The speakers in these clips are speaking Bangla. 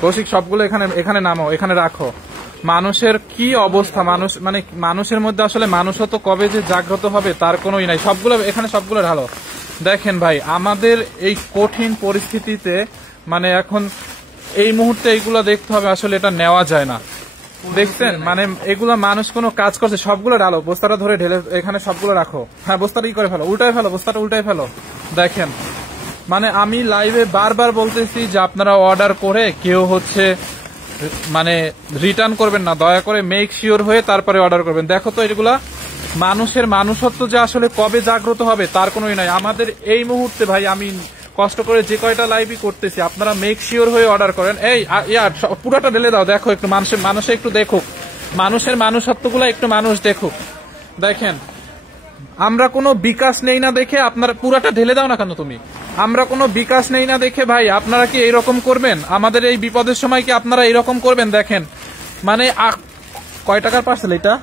কৌশিক সবগুলো এখানে এখানে নামো, এখানে রাখো। মানুষের কি অবস্থা, মানুষ মানে মানুষের মধ্যে আসলে মানুষও তো কবে যে জাগ্রত হবে তার কোনোই নাই। সবগুলো এখানে সবগুলো ঢালো। দেখেন ভাই, আমাদের এই কঠিন পরিস্থিতিতে মানে এখন এই মুহূর্তে এইগুলো দেখতে হবে, আসলে এটা নেওয়া যায় না। দেখছেন মানে এগুলা মানুষ কোনো কাজ করছে, সবগুলো ঢালো, বস্তাটা ধরে ঢেলে এখানে সবগুলো রাখো। হ্যাঁ, বস্তাটা কি করে ফেলো, উল্টায় ফেলো, বস্তাটা উল্টায় ফেলো। দেখেন মানে আমি লাইভে বারবার বলতেছি যে আপনারা অর্ডার করে কেউ হচ্ছে মানে রিটার্ন করবেন না, দয়া করে মেক শিওর হয়ে তারপরে অর্ডার করবেন। দেখো তো এগুলা মানুষের মানুষত্ব যে আসলে কবে জাগ্রত হবে তার কোনোই নাই। আমাদের এই মুহূর্তে ভাই আমি কষ্ট করে যে কয়টা লাইভই করতেছি, আপনারা মেক শিওর হয়ে অর্ডার করেন। এই ইয়ার পুরোটা ঢেলে দাও, দেখো একটু মানুষে একটু দেখুক, মানুষের মানুষত্বগুলো একটু মানুষ দেখুক। দেখেন আমরা কোনো বিকাশ নেই না দেখে আপনারা পুরাটা ঢেলে দাও না কেন তুমি, আমরা কোনো বিকাশ নেই না দেখে ভাই আপনারা কি এইরকম করবেন? আমাদের এই বিপদের সময় কি আপনারা এইরকম করবেন? দেখেন মানে কয় টাকার পার্সেল এটা,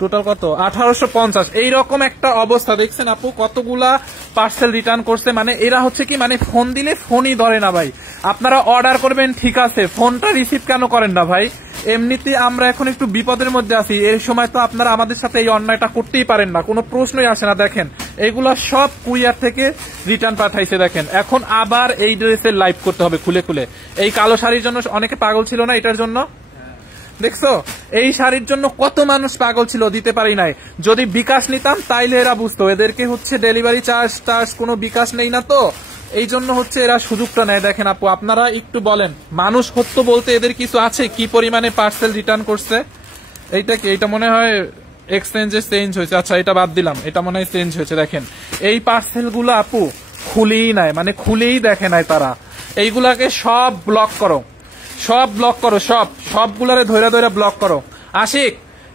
টোটাল কত, 1850। এইরকম একটা অবস্থা দেখছেন আপু, কতগুলা পার্সেল রিটার্ন করছে। মানে এরা হচ্ছে কি মানে ফোন দিলে ফোনই ধরে না ভাই। আপনারা অর্ডার করবেন ঠিক আছে, ফোনটা রিসিভ কেন করেন না ভাই? এমনিতে আমরা এখন একটু বিপদের মধ্যে আছি, এই সময় তো আপনারা আমাদের সাথে এই অন্যায়টা করতেই পারেন না, কোনো প্রশ্নই আসে না। দেখেন এগুলা সব কুরিয়ার থেকে রিটার্ন পাঠাইছে। দেখেন এখন আবার এই ড্রেসের লাইভ করতে হবে খুলে খুলে। এই কালো শাড়ির জন্য অনেকে পাগল ছিল না, এটার জন্য দেখছো এই শাড়ির জন্য কত মানুষ পাগল ছিল, দিতে পারি নাই। যদি বিকাশ নিতাম তাইলে এরা বুঝতো, এদেরকে হচ্ছে ডেলিভারি চার্জ কোনো বিকাশ নেই না, তো এই জন্য হচ্ছে এরা সুযোগটা নেয়। দেখেন আপু আপনারা একটু বলেন, মানুষ হত্যা বলতে এদের কিছু আছে? কি পরিমাণে পার্সেল রিটার্ন করছে। এইটা কি, এইটা মনে হয় এক্সচেঞ্জে চেঞ্জ হয়েছে, আচ্ছা এটা বাদ দিলাম, এটা মনে হয় চেঞ্জ হয়েছে। দেখেন এই পার্সেল গুলো আপু খুলেই নাই, মানে খুলেই দেখে নাই তারা। এইগুলাকে সব ব্লক করো, সব ব্লক করো, সবগুলারে ধৈরা ধৈরা ব্লক করো। আশিক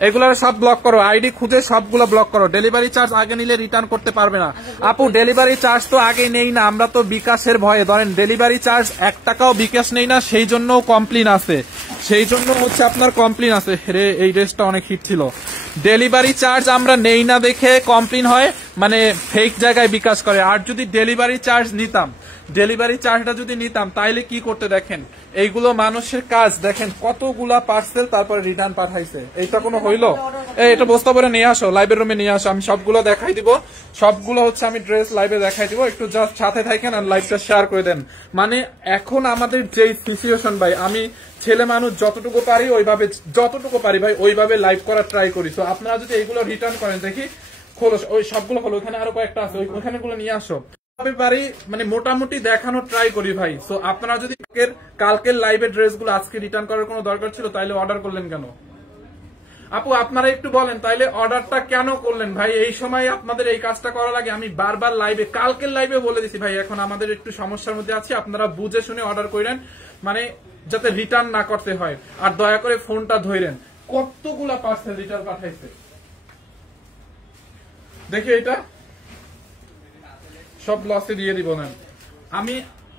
এগুলারে সব ব্লক করো, আইডি খুঁজে সবগুলো ব্লক করো। ডেলিভারি চার্জ আগে নিলে রিটার্ন করতে পারবে না আপু, ডেলিভারি চার্জ তো আগে নেই না, আমরা তো বিকাশের ভয়ে, ধরেন ডেলিভারি চার্জ 1 টাকাও বিকাশ নেই না, সেই জন্য কমপ্লেন আছে, সেই জন্য হচ্ছে আপনার কমপ্লেন আছে। রে এই ড্রেসটা অনেক হিট ছিল। ডেলিভারি চার্জ আমরা নেই না দেখে কমপ্লেন হয়, মানে ফেক জায়গায় বিকাশ করে। আর যদি ডেলিভারি চার্জ নিতাম, ডেলিভারি চার্জটা যদি নিতাম তাইলে কি করতে, দেখেন এইগুলো মানুষের কাজ। দেখেন কতগুলা পার্সেল তারপরে রিটার্ন পাঠাইছে, এইটা কোনো হইলো? এটা বস্তা করে নিয়ে আসো, লাইভের রুমে নিয়ে আসো, আমি সবগুলো দেখাই দিব, সবগুলো হচ্ছে আমি ড্রেস লাইভে দেখাই দিব। একটু জাস্ট সাথে থাকেন আর লাইভটা শেয়ার করে দেন। মানে এখন আমাদের যে সিচুয়েশন ভাই, আমি ছেলে মানুষ যতটুকু পারি ওইভাবে, যতটুকু পারি ভাই ওইভাবে লাইভ করার ট্রাই করি। তো আপনারা যদি এইগুলো রিটার্ন করেন, দেখি খোলো, ওই সবগুলো খোলো, ওখানে আরো কয়েকটা আছে, ওইখানে গুলো নিয়ে আসো, পারি মানে মোটামুটি দেখানোর ট্রাই করি ভাই। সো আপনারা যদি কালকের লাইভে ড্রেসগুলো আজকে রিটার্ন করার কোনো দরকার ছিল তাইলে অর্ডার করলেন কেন? আপু আপনারা একটু বলেন তাইলে অর্ডারটা কেন করলেন ভাই? এই সময় আপনাদের এই কাজটা করা লাগে? আমি বারবার লাইভে, কালকের লাইভে বলে দিছি ভাই, এখন আমাদের একটু সমস্যার মধ্যে আছি, আপনারা বুঝে শুনে অর্ডার করেন, মানে যাতে রিটার্ন না করতে হয়। আর দয়া করে ফোনটা ধরেন। কতগুলা পার্সেল রিটার্ন পাঠাইছে দেখি, এটা সব লসে দিয়ে দিব না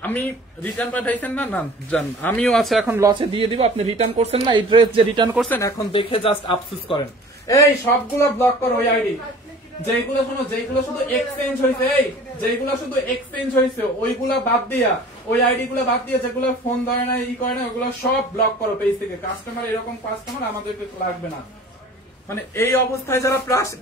আমি রিটার্ন পাঠাইছেন না, না জান আমিও আছে এখন লসে দিয়ে দিব। আপনি রিটার্ন করছেন না, এই ড্রেস যে রিটার্ন করছেন এখন দেখে জাস্ট আফসোস করেন। এই সবগুলো ব্লক করো, ওই আইডি যেগুলো শুধু এক্সচেঞ্জ হয়েছে, এই যেগুলো শুধু এক্সচেঞ্জ হয়েছে ওইগুলা বাদ দিয়া, ওই আইডি গুলা বাদ দিয়া, যেগুলো ফোন ধরে না ই করে না, ওইগুলো সব ব্লক করো পেজ থেকে। কাস্টমার এরকম কাস্টমার আমাদেরকে লাগবে না, মানে এই অবস্থায় যারা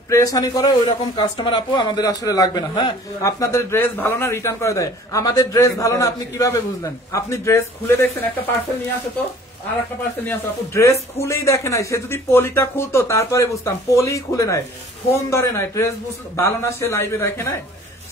প্রেশানি করে ওই রকম কাস্টমার আপু আমাদের আসলে লাগবে না। হ্যাঁ, আপনাদের ড্রেস ভালো না রিটার্ন করে দেয়, আমাদের ড্রেস ভালো না আপনি কিভাবে বুঝলেন? আপনি ড্রেস খুলে দেখছেন? একটা পার্সেল নিয়ে আসে তো, আর একটা পার্সেল নিয়ে আসো। আপু ড্রেস খুলেই দেখে নাই, সে যদি পলিটা খুলতো তারপরে বুঝতাম, পলি খুলে নাই, ফোন ধরে নাই, ড্রেস ভালো না সে লাইভে দেখে নাই,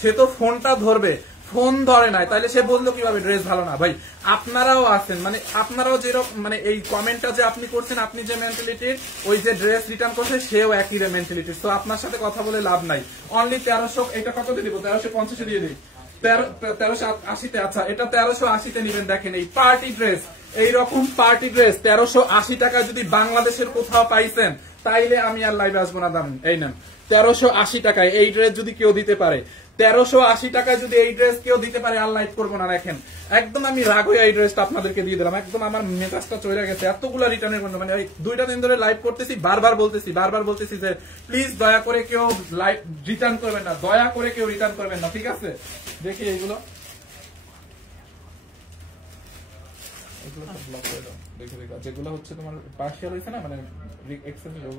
সে তো ফোনটা ধরবে, ফোন ধরে নাই, তাইলে সে বললো কিভাবে ড্রেস ভালো না? ভাই আপনারাও আছেন, মানে আপনারাও যেরকম, মানে এই কমেন্টটা যে আপনি করছেন, আপনি যে মেন্টালিটির, ওই যে ড্রেস রিটার্ন করছে সেও একই মেন্টালিটির। তো আপনার সাথে কথা বলে লাভ নাই। অনলি 1300, এটা কত দিয়ে দিব? 1350 দিয়ে দিই, 1380তে। আচ্ছা এটা 1380তে নিবেন। দেখেন এই পার্টি ড্রেস, এইরকম পার্টি ড্রেস 1380 টাকা যদি বাংলাদেশের কোথাও পাইছেন তাইলে আমি আর লাইভে আসবো না। দাম এই নেন 1380 টাকায় এই ড্রেস যদি কেউ দিতে পারে, 1380 টাকায় যদি এই ড্রেস কেউ দিতে পারে, আর লাইভ করবো না। দেখেন একদম আমি রাগ হয়ে এই ড্রেসটা আপনাদেরকে দিয়ে দিলাম, একদম আমার মেজাজটা চলে গেছে। এতগুলা রিটার্নের জন্য, মানে 2টা দিন ধরে লাইভ করতেছি, বারবার বলতেছি যে প্লিজ দয়া করে কেউ লাইভ রিটার্ন করবেন না, দয়া করে কেউ রিটার্ন করবেন না, ঠিক আছে? দেখি এইগুলো এগুলো সব ব্লক করে দাও, দেখে দেখো যেগুলো হচ্ছে তোমার পার্সিয়াল হয়েছে না, মানে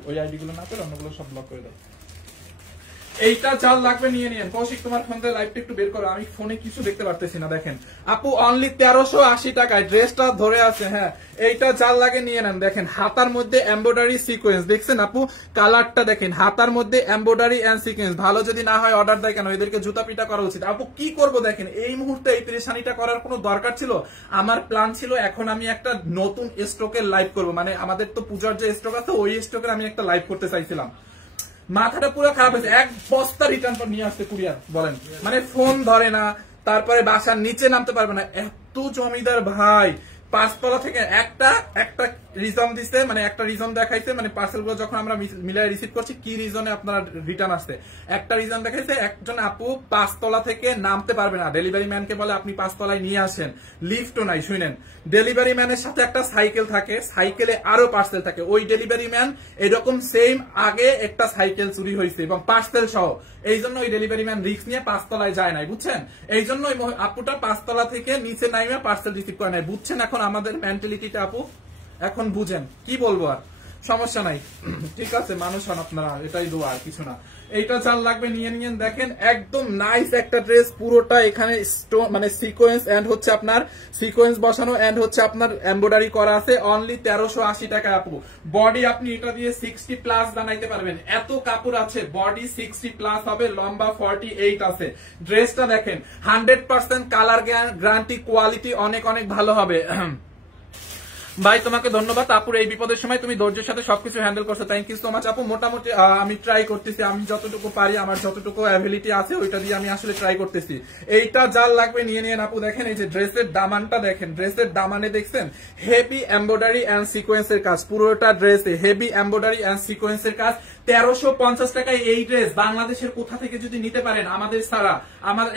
ওই আইডি গুলো না করে অন্যগুলো সব ব্লক করে দাও। এইটা চাল লাগবে নিয়ে নিন। কৌশিক তোমার ফোন থেকে লাইভটা একটু বের করো, আমি ফোনে কিছু দেখতে পারতেছি না। দেখেন আপু অনলি 1380 টাকায় ড্রেসটা ধরে আছে। হ্যাঁ এইটা চাল লাগে নিয়ে নেন। দেখেন হাতার মধ্যে এমব্রয়ডারি সিকোয়েন্স দেখছেন আপু, কালারটা দেখেন, হাতার মধ্যে এমব্রয়ডারি এন্ড সিকোয়েন্স। ভালো যদি না হয় অর্ডার দেয় কেন, এদেরকে জুতা পিটা করা উচিত। আপু কি করব দেখেন, এই মুহূর্তে এই পেরেশানিটা করার কোনো দরকার ছিল? আমার প্ল্যান ছিল এখন আমি একটা নতুন স্টকের লাইভ করব, মানে আমাদের তো পূজার যে স্টক আছে ওই স্টকের আমি একটা লাইভ করতে চাইছিলাম। মাথাটা পুরো খারাপ হয়েছে, এক বস্তা রিটার্ন পর নিয়ে আসতে কুরিয়ার, বলেন মানে ফোন ধরে না, তারপরে বাসার নিচে নামতে পারবে না, এত জমিদার ভাই। 5 তলা থেকে একটা রিজন দিচ্ছে, মানে একটা রিজন দেখাইছে, মানে পার্সেল গুলো যখন আমরা মিলাই রিসিভ করছি কি রিজনে আপনারা রিটার্ন আসছে, একটা রিজন দেখাইছে। একজন আপু 5 তলা থেকে নামতে পারবে না, ডেলিভারি ম্যানকে বলে আপনি 5 তলায় নিয়ে আসেন, লিফটও নাই। শুনেন, ডেলিভারি ম্যানের সাথে একটা সাইকেল থাকে, সাইকেলে আরো পার্সেল থাকে। ওই ডেলিভারি ম্যান এরকম সেম আগে একটা সাইকেল চুরি হয়েছে এবং পার্সেল সহ, এই জন্য ওই ডেলিভারি ম্যান রিস্ক নিয়ে 5 তলায় যায় নাই, বুঝছেন? এই জন্য ওই আপুটা 5 তলা থেকে নিচে নাইমে পার্সেল রিসিভ করে নাই, বুঝছেন? এখন আমাদের মেন্টালিটিটা আপু এখন বুঝেন, কি বলবো আর, সমস্যা নাই, ঠিক আছে, মানুষ হন আপনারা, এটাই দোয়া, আর কিছু না। এইটা চাল লাগবে নিয়ে নিয়েন। দেখেন একদম নাইস একটা ড্রেস, পুরোটা এখানে মানে সিকোয়েন্স এন্ড হচ্ছে আপনার সিকোয়েন্স বসানো এন্ড হচ্ছে আপনার এমব্রয়ডারি করা আছে, অনলি 1380 টাকা আপু। বডি আপনি এটা দিয়ে 60 প্লাস বানাইতে পারবেন, এত কাপড় আছে, বডি 60 প্লাস হবে, লম্বা 48 আছে। ড্রেসটা দেখেন 100% কালার গ্যারান্টি, কোয়ালিটি অনেক অনেক ভালো হবে। ভাই তোমাকে ধন্যবাদ আপুর, এই বিপদের সময় তুমি ধৈর্যের সাথে সবকিছু হ্যান্ডেল করছো, থ্যাংক ইউ সো মাচ আপু। মোটামুটি আমি ট্রাই করতেছি, আমি যতটুকু পারি, আমার যতটুকু অ্যাবিলিটি আছে ওইটা দিয়ে আমি আসলে ট্রাই করতেছি। এইটা যার লাগবে নিয়ে নিন আপু। দেখেন এই যে ড্রেসের দামানটা দেখেন, ড্রেসের দামানে দেখছেন হেভি এমব্রয়ডারি এন্ড সিকোয়েন্সের কাজ, পুরোটা ড্রেসে হেভি এমব্রয়ডারি এন্ড সিকোয়েন্সের কাজ। 1350 টাকায় এই ড্রেস বাংলাদেশের কোথা থেকে যদি নিতে পারেন, আমাদের ছাড়া, আমার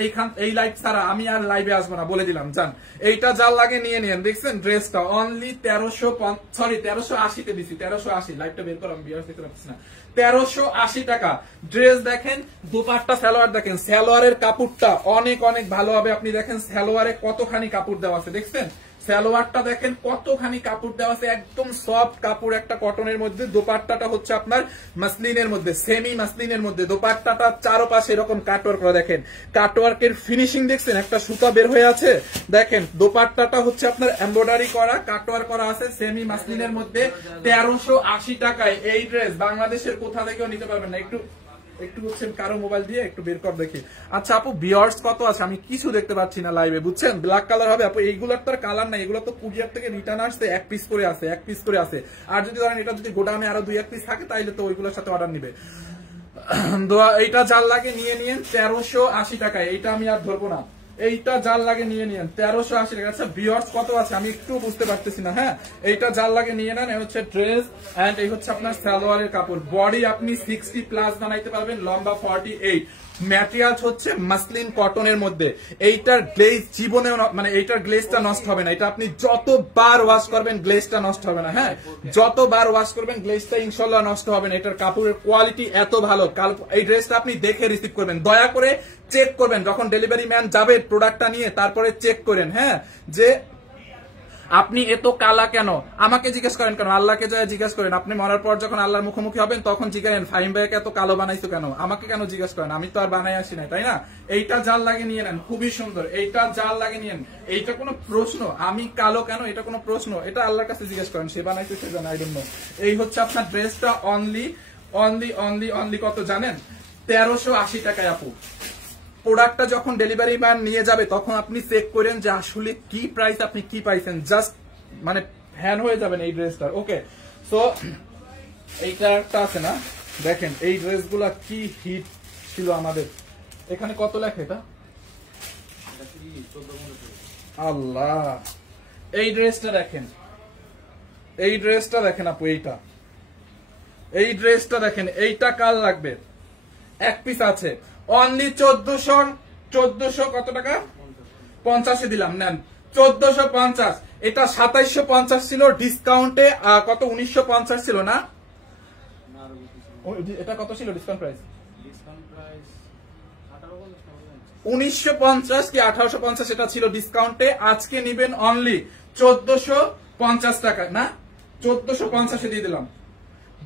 এই লাইভ ছাড়া আমি আর লাইভে আসবো না, বলে দিলাম জান। এইটা যার লাগে নিয়ে নিন। দেখছেন ড্রেসটা অনলি 1380 তে দিচ্ছি, 1380। লাইভটা বের করো, আমি বিয়ার দেখতে পাচ্ছি না। 1380 টাকা ড্রেস। দেখেন দোপাট্টা সালোয়ার দেখেন, সালোয়ারের কাপড়টা অনেক অনেক ভালো হবে। আপনি দেখেন সালোয়ারে কতখানি কাপড় দেওয়া আছে, দেখছেন সালোয়ারটা দেখেন কতখানি কাপড় দেওয়া আছে, একদম সফট কাপড় একটা কটনের মধ্যে। দোপাট্টাটা হচ্ছে আপনার মাসলিনের মধ্যে, সেমি মাসলিনের মধ্যে। দোপাট্টাটা চারপাশে এরকম কাটওয়ার্ক করা, দেখেন কাটওয়ার্কের ফিনিশিং দেখছেন, একটা সুতা বের হয়ে আছে। দেখেন দোপাট্টাটা হচ্ছে আপনার এমব্রয়ডারি করা, কাটওয়ার্ক করা আছে, সেমি মাসলিনের মধ্যে। 1380 টাকায় এই ড্রেস বাংলাদেশের কোথা থেকেও নিতে পারবেন না। একটু হচ্ছে কারো মোবাইল দিয়ে একটু বের কর দেখি। আচ্ছা আপু ভিউয়ার্স কত আছে, আমি কিছু দেখতে পাচ্ছি না লাইভে, বুঝছেন? ব্ল্যাক কালার হবে আপু, এইগুলোর তো কালার নাই, এগুলো তো কুরিয়ার থেকে রিটার্ন আসছে, এক পিস করে আছে। আর যদি ধরেন এটা যদি গোডাউনে আরো 2-1 পিস থাকে তাইলে তো ওইগুলোর সাথে অর্ডার নিবে। এইটা যার লাগে নিয়ে নিন 1380 টাকায়, এইটা আমি আর ধরবো না। এইটা যার লাগে নিয়ে নিন 1380 টাকা। আচ্ছা ভিউয়ার্স কত আছে আমি একটু বুঝতে পারতেছি না। হ্যাঁ এইটা যার লাগে নিয়ে নেন। হচ্ছে ড্রেস এন্ড এই হচ্ছে আপনার সালোয়ারের কাপড়, বডি আপনি 60 প্লাস বানাইতে পারবেন, লম্বা 48। ম্যাটেরিয়াল হচ্ছে মাসলিন কটনের মধ্যে। এইটার গ্লেজ জীবনেও মানে এইটার গ্লেজটা নষ্ট হবে না, এটা আপনি যতবার ওয়াশ করবেন গ্লেজটা নষ্ট হবে না। হ্যাঁ যতবার ওয়াশ করবেন গ্লেজটা ইনশাল্লাহ নষ্ট হবে না। এটার কাপড়ের কোয়ালিটি এত ভালো। এই ড্রেসটা আপনি দেখে রিসিভ করবেন, দয়া করে চেক করবেন যখন ডেলিভারি ম্যান যাবে প্রোডাক্টটা নিয়ে, তারপরে চেক করেন। হ্যাঁ যে আপনি এত কালা কেন, আমাকে জিজ্ঞেস করেন কেন, আল্লাহকে যায় জিজ্ঞেস করেন। আপনি মরার পর যখন আল্লাহর মুখোমুখি হবেন তখন জিজ্ঞাসেন ফাহিম ভাইকে এত কালো বানাইছো কেন, আমাকে কেন জিজ্ঞেস করেন, আমি তো আর বানাই আসি নাই, তাই না? এইটা জাল লাগে নিয়ে নেন, খুবই সুন্দর। এইটা জাল লাগে নিয়ে নেন, এইটা কোনো প্রশ্ন আমি কালো কেন, এটা কোনো প্রশ্ন? এটা আল্লাহর কাছে জিজ্ঞেস করেন, সে বানাইছে সে জানে, আই ডোন্ট নো। এই হচ্ছে আপনার ড্রেসটা অনলি কত জানেন? 1380 টাকায় আপু। প্রোডাক্টটা যখন ডেলিভারি ম্যান নিয়ে যাবে তখন আপনি চেক করেন যে আসলে কি প্রাইস আপনি কি পাইছেন, জাস্ট মানে ফ্যান হয়ে যাবেন এই ড্রেসটার। ওকে সো এইটা একটা আছে না, দেখেন এই ড্রেসগুলা কি হিট ছিল আমাদের। এখানে কত লেখা এটা? আল্লাহ, এই ড্রেসটা দেখেন, এই ড্রেসটা দেখেন আপু, এই ড্রেসটা দেখেন, এইটা কাল লাগবে, এক পিস আছে, অনলি 1400 কত টাকা? 50 দিলাম, নেন 1450। এটা 2750 ছিল, ডিসকাউন্টে কত 1950 ছিল না? এটা কত ছিল ডিসকাউন্ট প্রাইস? 1950 কি 1850 এটা ছিল ডিসকাউন্টে। আজকে নিবেন অনলি 1450 টাকা না, 1450 দিয়ে দিলাম।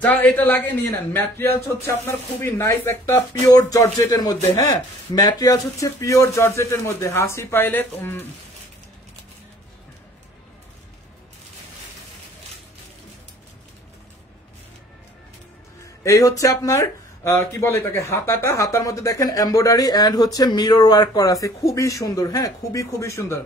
যা এটা লাগে নিয়ে নেন। ম্যাটেরিয়ালস হচ্ছে আপনার খুবই নাইস একটা পিওর জর্জেটের মধ্যে। হ্যাঁ, ম্যাটেরিয়ালস হচ্ছে পিওর জর্জেটের মধ্যে। হাসি পাইলে এই হচ্ছে আপনার কি বলে এটাকে, হাতাটা, হাতার মধ্যে দেখেন এমব্রয়ডারি এন্ড হচ্ছে মিরর ওয়ার্ক করা আছে, খুবই সুন্দর। হ্যাঁ, খুবই খুবই সুন্দর।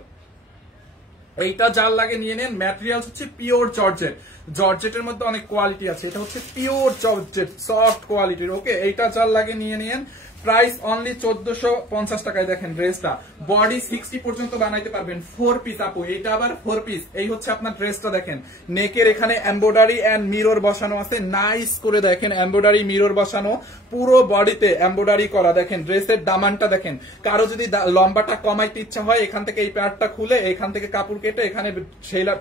এইটা যার লাগে নিয়ে নেন। ম্যাটেরিয়ালস হচ্ছে পিওর জর্জেট, জর্জেটের মধ্যে অনেক কোয়ালিটি আছে, এটা হচ্ছে পিওর জর্জেট সফট কোয়ালিটির। ওকে, এইটা যার লাগে নিয়ে নেন। প্রাইস অনলি 1450 টাকায়। দেখেন ড্রেসটা বডি 60 পর্যন্ত বানাইতে পারবেন, 4 পিস আপু, এটা আবার 4 পিস। এই হচ্ছে আপনার ড্রেসটা। দেখেন নেকের এখানে এমব্রয়ডারি এন্ড মিরর বসানো আছে, নাইস করে দেখেন এমব্রয়ডারি মিরর বসানো, পুরো বডিতে এমব্রয়ডারি করা। দেখেন ড্রেসের দামানটা দেখেন, কারো যদি লম্বাটা কমাইতে ইচ্ছা হয় এখান থেকে এই প্যাডটা খুলে এখান থেকে কাপড় কেটে এখানে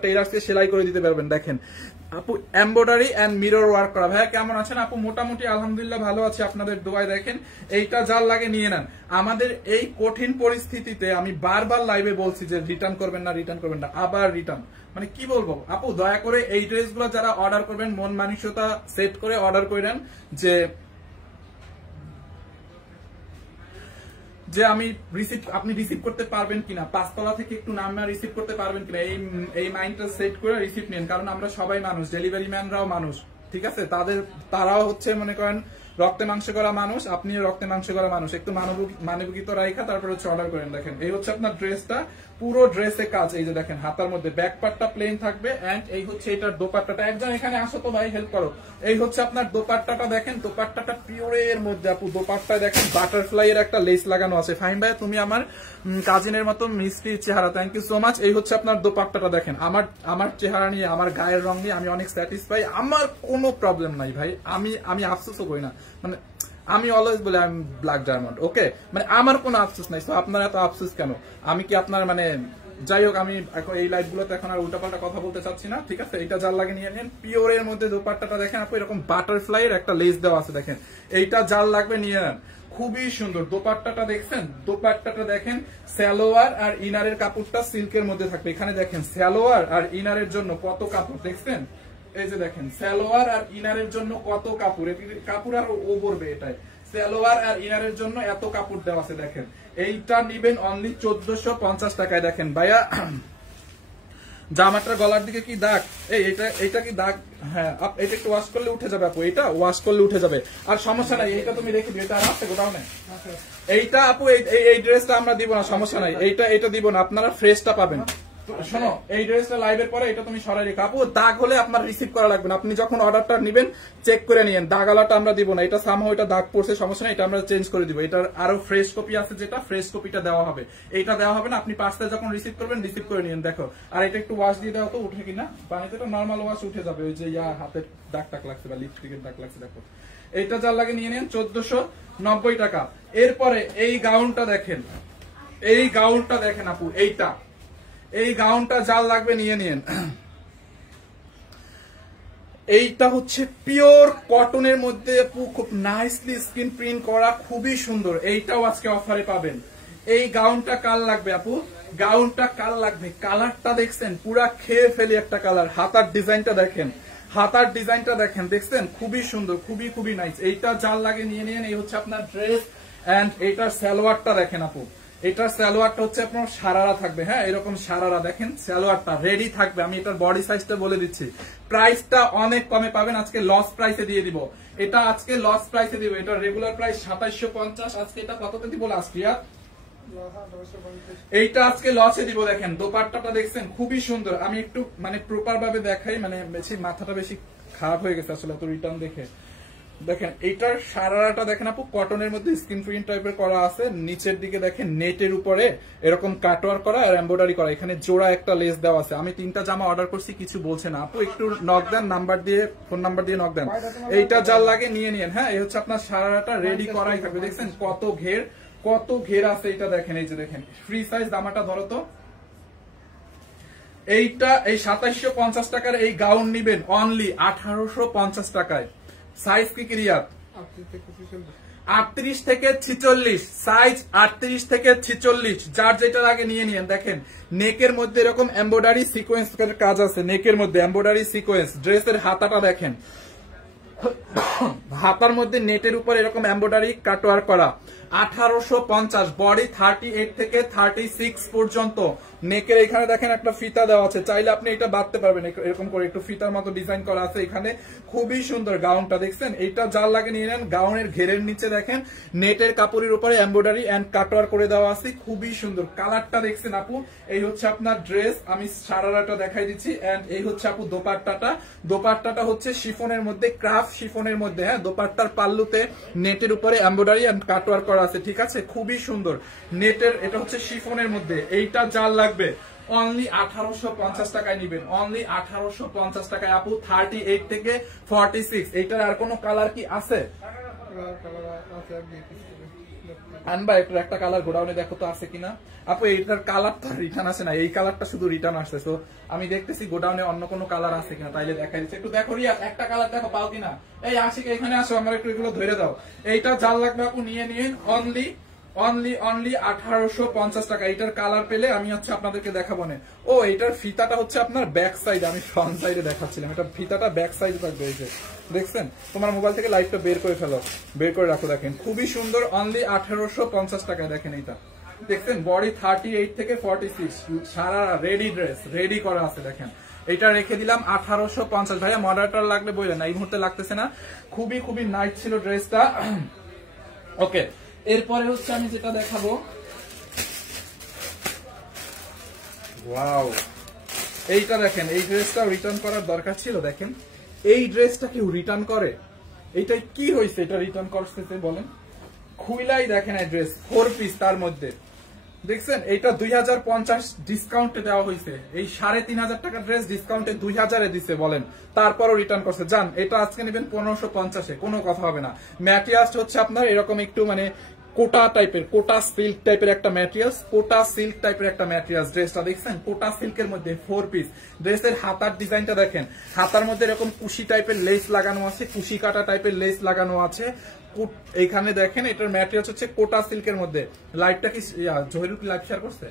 টেইলার দিয়ে সেলাই করে দিতে পারবেন। দেখেন আপু এমব্রয়ডারি এন্ড মিরর ওয়ার্ক করা। ভাইয়া কেমন আছেন আপু? মোটামুটি আলহামদুলিল্লাহ ভালো আছে, আপনাদের দোয়ায়। দেখেন এইটা যার লাগে নিয়ে নেন। আমাদের এই কঠিন পরিস্থিতিতে আমি বারবার লাইভে বলছি যে রিটার্ন করবেন না, রিটার্ন করবেন না, আবার রিটার্ন, মানে কি বলবো আপু, দয়া করে এই ড্রেসগুলো যারা অর্ডার করবেন মন মানসিকতা সেট করে অর্ডার করেন যে আমি আপনি রিসিভ করতে পারবেন কিনা, 5 তলা থেকে একটু নামে রিসিভ করতে পারবেন কিনা, এই মাইন্ডটা সেট করে রিসিভ নেন। কারণ আমরা সবাই মানুষ, ডেলিভারি ম্যানরাও মানুষ, ঠিক আছে? তারাও হচ্ছে মনে করেন রক্তে মাংস করা মানুষ, আপনিও রক্তে মাংস করা মানুষ, একটু মানবিকতা রাখা তারপর হচ্ছে অর্ডার করেন। দেখেন এই হচ্ছে আপনার ড্রেসটা, পুরো ড্রেসে কাজ। এই যে দেখেন হাতার মধ্যে ব্যাক পার্টটা প্লেন থাকবে এন্ড এই হচ্ছে এটার দোপাট্টাটা। একজন এখানে আসো তো ভাই, হেল্প করো। এই হচ্ছে আপনার দোপাট্টাটা। দেখেন দোপাট্টাটা পিওরের মধ্যে আপু, দোপাট্টায় দেখেন বাটারফ্লাই এর একটা লেস লাগানো আছে। ফাইন ভাই, তুমি আমার কাজিনের মতো মিষ্টি চেহারা, থ্যাংক ইউ সো মাচ। এই হচ্ছে আপনার দোপাট্টাটা। দেখেন আমার চেহারা নিয়ে, আমার গায়ের রং নিয়ে আমি অনেক স্যাটিসফাই, আমার কোনো প্রবলেম নাই ভাই। আমি আফসোসও করি না, মানে আমি অলওয়েজ বলি আমি ব্ল্যাক ডায়মন্ড। ওকে, মানে আমার কোনো আফসোস নাই। তো আপনার এত আফসোস কেন? আমি কি আপনার মানে, যাই হোক, আমি এখন এই লাইভ গুলোতে এখন আর উল্টাপাল্টা কথা বলতে চাচ্ছি না, ঠিক আছে? এটা জাল লাগে নিয়ে নেন। পিওরের মধ্যে দোপাট্টাটা দেখেন আপু, এরকম বাটারফ্লাই এর একটা লেস দেওয়া আছে। দেখেন এইটা জাল লাগবে নিয়ে নেন, খুবই সুন্দর। দোপাট্টাটা দেখছেন, দোপাট্টাটা দেখেন, সালোয়ার আর ইনারের কাপড়টা সিল্কের মধ্যে থাকবে। এখানে দেখেন সালোয়ার আর ইনারের জন্য কত কাপড় দেখছেন, এই যে দেখেন সালোয়ার আর ইনারের জন্য কত কাপড়, কাপড় আর ও পড়বে এটাই, সালোয়ার আর ইনারের জন্য এত কাপড় দেওয়া আছে। দেখেন এইটা নিবেন অনলি 1450 টাকায়। দেখেন ভাইয়া জামাটার গলার দিকে কি দাগ, এইটা কি দাগ? হ্যাঁ, এটা একটু ওয়াশ করলে উঠে যাবে আপু, এটা ওয়াশ করলে উঠে যাবে, আর সমস্যা নাই। এইটা তুমি রেখে দিও, এটা আর আছে গোডাউনে। এইটা আপু এই ড্রেসটা আমরা দিব না, সমস্যা নাই। এইটা দিব না, আপনারা ফ্রেশটা পাবেন। শোনো, এই ড্রেসটা লাইভের পরে এটা তুমি সরাই রেখো আপু। দাগ হলে আপনার রিসিভ করা লাগবে না, আপনি যখন অর্ডারটা নেবেন চেক করে নিয়েন। দাগ আলাটা আমরা দিব না, এটা সামহাও এটা দাগ পড়ছে, সমস্যা নাই, এটা আমরা চেঞ্জ করে দিব। এটার আরো ফ্রেশ কপি আছে, যেটা ফ্রেশ কপিটা দেওয়া হবে, এইটা দেওয়া হবে না। আপনি পার্সেল যখন রিসিভ করবেন রিসিভ করে নিয়েন। দেখো, আর এটা একটু ওয়াশ দিয়ে দেওয়া তো, উঠে কিনা পানিতে, তো নর্মাল ওয়াশ উঠে যাবে। ওই যে হাতের দাগ টাক লাগছে বা লিপস্টিকের দাগ লাগছে। দেখো এইটা যার লাগে নিয়ে নেন 1490 টাকা। এরপরে এই গাউনটা দেখেন, এই গাউনটা দেখেন আপু, এই গাউনটা যার লাগবে নিয়ে নিন। এইটা হচ্ছে পিওর কটনের মধ্যে আপু, খুব নাইসলি স্কিন প্রিন্ট করা, খুবই সুন্দর। এইটাও আজকে অফারে পাবেন। এই গাউনটা কাল লাগবে আপু, গাউনটা কাল লাগবে। কালারটা দেখছেন, পুরা খেয়ে ফেলি একটা কালার। হাতার ডিজাইনটা দেখেন, হাতার ডিজাইনটা দেখেন, দেখছেন খুবই সুন্দর, খুবই খুবই নাইস। এইটা যার লাগে নিয়ে নিন। এই হচ্ছে আপনার ড্রেস এন্ড এইটার সালোয়ারটা দেখেন আপু, এটার সালোয়ারটা হচ্ছে আপনার সারারা থাকবে। হ্যাঁ, এরকম সারারা দেখেন, সালোয়ারটা রেডি থাকবে। আমি এটার বডি সাইজটা বলে দিচ্ছি, প্রাইসটা অনেক কমে পাবেন, আজকে লস প্রাইসে দিয়ে দিব। এটা আজকে লস প্রাইসে দিব। এটা রেগুলার প্রাইস 2750, আজকে এটা কততে দিব লাস্ট ইয়ার? এইটা আজকে লসে দিব। দেখেন দোপাট্টাটা দেখছেন, খুবই সুন্দর। আমি একটু মানে প্রপার ভাবে দেখাই, মানে বেশি মাথাটা বেশি খারাপ হয়ে গেছে আসলে তো রিটার্ন দেখে। দেখেন এইটার সারারাটা দেখেন আপু, কটনের মধ্যে স্কিন প্রিন্ট টাইপের করা আছে। নিচের দিকে দেখেন নেটের উপরে এরকম কাটওয়ার্ক করা আর এমব্রয়ডারি করা। এখানে জোড়া একটা লেস দেওয়া আছে। আমি 3টা জামা অর্ডার করছি, কিছু বলছে না আপু, একটু নক দেন, নাম্বার দিয়ে, ফোন নাম্বার দিয়ে নক দেন। এইটা যার লাগে নিয়ে নিন। হ্যাঁ, এই হচ্ছে আপনার সারারাটা রেডি করাই থাকবে। দেখছেন কত ঘের, কত ঘের আছে। এটা দেখেন, এই যে দেখেন ফ্রি সাইজ। জামাটা ধরো তো, এইটা এই 2750 টাকার এই গাউন নিবেন অনলি 1850 টাকায়। সাইজ কি ক্লিয়ার? 38 থেকে 46 সাইজ, 38 থেকে 46, যার যেটা লাগে নিয়ে নিন। দেখেন নেকের মধ্যে এরকম এমব্রয়ডারি সিকোয়েন্স কাজ আছে, নেকের মধ্যে এমব্রয়ডারি সিকোয়েন্স। ড্রেসের হাতাটা দেখেন, হাতার মধ্যে নেটের উপর এরকম এমব্রয়ডারি কাটওয়ার্ক করা। 1850, বডি 38 থেকে 36 পর্যন্ত। নেকের এখানে দেখেন একটা ফিতা দেওয়া আছে, চাইলে আপনি এটা বাঁধতে পারবেন এরকম করে, একটু ফিতার মতো ডিজাইন করা আছে এখানে। খুবই সুন্দর গাউনটা দেখছেন, এইটা যার লাগে নিয়ে নেন। গাউনের ঘেরের নিচে দেখেন নেটের কাপড়ের উপরে এমব্রয়ডারি এন্ড কাটওয়ার্ক করে দেওয়া আছে, খুবই সুন্দর। কালারটা দেখছেন আপু, এই হচ্ছে আপনার ড্রেস। আমি সারারাটা দেখাই দিচ্ছি। এন্ড এই হচ্ছে আপু দোপাট্টাটা। দোপাট্টাটা হচ্ছে শিফনের মধ্যে, ক্রাফট শিফনের মধ্যে। হ্যাঁ, দোপাট্টার পাল্লুতে নেটের উপরে এমব্রয়ডারি এন্ড কাটওয়ার্ক করা আছে, ঠিক আছে, খুবই সুন্দর। নেটের এটা হচ্ছে শিফনের মধ্যে। এইটা যার লাগবে অনলি 1850 টাকায় নিবেন, অনলি 1850 টাকায় আপু। 38 থেকে 46। এইটার আর কোনো কালার কি আছে? আনবা একটু একটা কালার গোডাউনে দেখো তো আছে কিনা আপু। এইটার কালারটা রিটার্ন আসে না, এই কালারটা শুধু রিটার্ন আসছে। তো আমি দেখতেছি গোডাউনে অন্য কোনো কালার আছে কিনা, তাইলে দেখাই দিচ্ছি। একটু দেখো রিয়া, একটা কালার দেখো পাও কিনা। এই আশিক এখানে আসো, আমার একটু এগুলো ধরে দাও। এইটা যার লাগবে আপু নিয়ে নিন, অনলি 1850 টাকা। এটার কালার পেলে আমি হচ্ছে আপনাদেরকে দেখাবো না। ও এটার ফিতাটা হচ্ছে আপনার ব্যাক সাইড, আমি ফ্রন্ট সাইডে দেখাচ্ছিলাম। এটা ফিতাটা ব্যাক সাইডে থাকবে। এই যে দেখছেন, তোমার মোবাইল থেকে লাইটটা বের করে ফেলো, বের করে রাখো। দেখেন খুবই সুন্দর, অনলি 1850 টাকায়। দেখেন এইটা দেখছেন, বডি 38 থেকে 46, সারা রেডি ড্রেস, রেডি করা আছে। দেখেন এটা রেখে দিলাম 1850। ভাইয়া মডারেটর লাগলে বললেন না, এই মুহূর্তে লাগতেছে না। খুবই খুবই নাইট ছিল ড্রেসটা। ওকে, এরপরে হচ্ছে আমি যেটা দেখাবো, ওয়াও এইটা দেখেন। এই ড্রেসটা রিটার্ন করার দরকার ছিল। দেখেন এই ড্রেসটা কেউ রিটার্ন করে? এইটাই কি হয়েছে এটা রিটার্ন করছে বলেন? খুইলাই দেখেন এই ড্রেস, 4 পিস তার মধ্যে দেখছেন। এইটা 2050 ডিসকাউন্টে দেওয়া হয়েছে। এই 3500 টাকা ড্রেস ডিসকাউন্টে 2000 এ দিছে বলেন, তারপরও রিটার্ন করছে। জান এটা আজকে নেবেন 1550-এ, কোনো কথা হবে না। ম্যাটেরিয়ালস হচ্ছে আপনার এরকম একটু মানে কোটা টাইপের, কোটা সিল্ক টাইপের একটা ম্যাটেরিয়ালস, কোটা সিল্ক টাইপের একটা ম্যাটেরিয়ালস। ড্রেসটা দেখছেন, কোটা সিল্কের মধ্যে 4 পিস। ড্রেসের হাতার ডিজাইনটা দেখেন, হাতার মধ্যে এরকম কুশি টাইপের লেস লাগানো আছে, কুশি কাটা টাইপের লেস লাগানো আছে। এইখানে দেখেন এটার ম্যাটেরিয়ালস হচ্ছে কোটা সিল্কের মধ্যে। লাইটটা কি জহিরুল কি লাইভ শেয়ার করছে?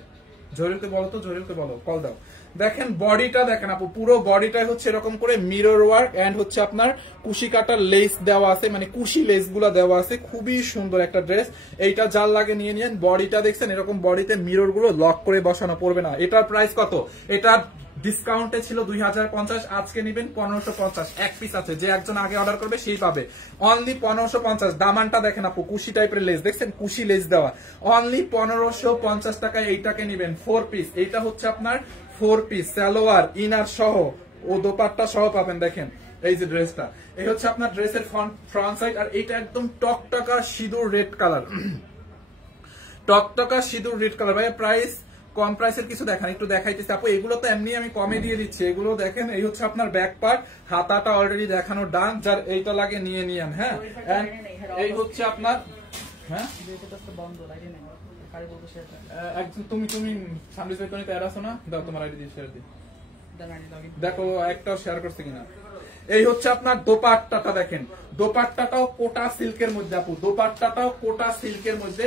জহিরুলকে বলো তো, জহিরুলকে বলো, কল দাও। দেখেন বডিটা দেখেন আপু, পুরো বডিটাই হচ্ছে এরকম করে মিরর ওয়ার্ক এন্ড হচ্ছে আপনার কুশি কাটার লেস দেওয়া আছে, মানে কুশি লেস গুলা দেওয়া আছে। খুবই সুন্দর একটা ড্রেস। এইটা যার লাগে নিয়ে নিন। বডিটা দেখছেন এরকম, বডিতে মিরর গুলো লক করে বসানো, পড়বে না। এটার প্রাইস কত? এটা ডিসকাউন্টে ছিল 2050, আজকে নিবেন 1550। এক পিস আছে, যে একজন আগে অর্ডার করবে সেই পাবে। অনলি 1550। দামানটা দেখেন আপু, কুশি টাইপের লেস দেখছেন, কুশি লেস দেওয়া। অনলি 1550 টাকায় এইটাকে নিবেন, 4 পিস। এইটা হচ্ছে আপনার 4 পিস, সালোয়ার ইনার সহ ও দোপাট্টা সহ পাবেন। দেখেন এই যে ড্রেসটা, এই হচ্ছে আপনার ড্রেসের ফ্রন্ট সাইড। আর এইটা একদম টকটকা সিঁদুর রেড কালার, টকটকা সিঁদুর রেড কালার। ভাই প্রাইস কম প্রাইসের কিছু দেখান, একটু দেখাইতেছি আপু। এগুলো তো এমনি আমি কমে দিয়ে দিচ্ছি, এগুলো দেখেন। এই হচ্ছে আপনার ব্যাক পার্ট, হাতাটা অলরেডি দেখানো ডান, যার এইটা লাগে নিয়ে নিয়েন। হ্যাঁ, এই হচ্ছে আপনার, হ্যাঁ তুমি সামনে অ্যাড আছো না, দাও তোমার আইডি দিয়ে শেয়ার দিই, দেখো একটা শেয়ার করছে কিনা। এই হচ্ছে আপনার দোপাট্টাটা দেখেন, দোপাট্টাটাও কোটা সিল্কের মধ্যে আপু, দোপাট্টাটাও কোটা সিল্কের মধ্যে,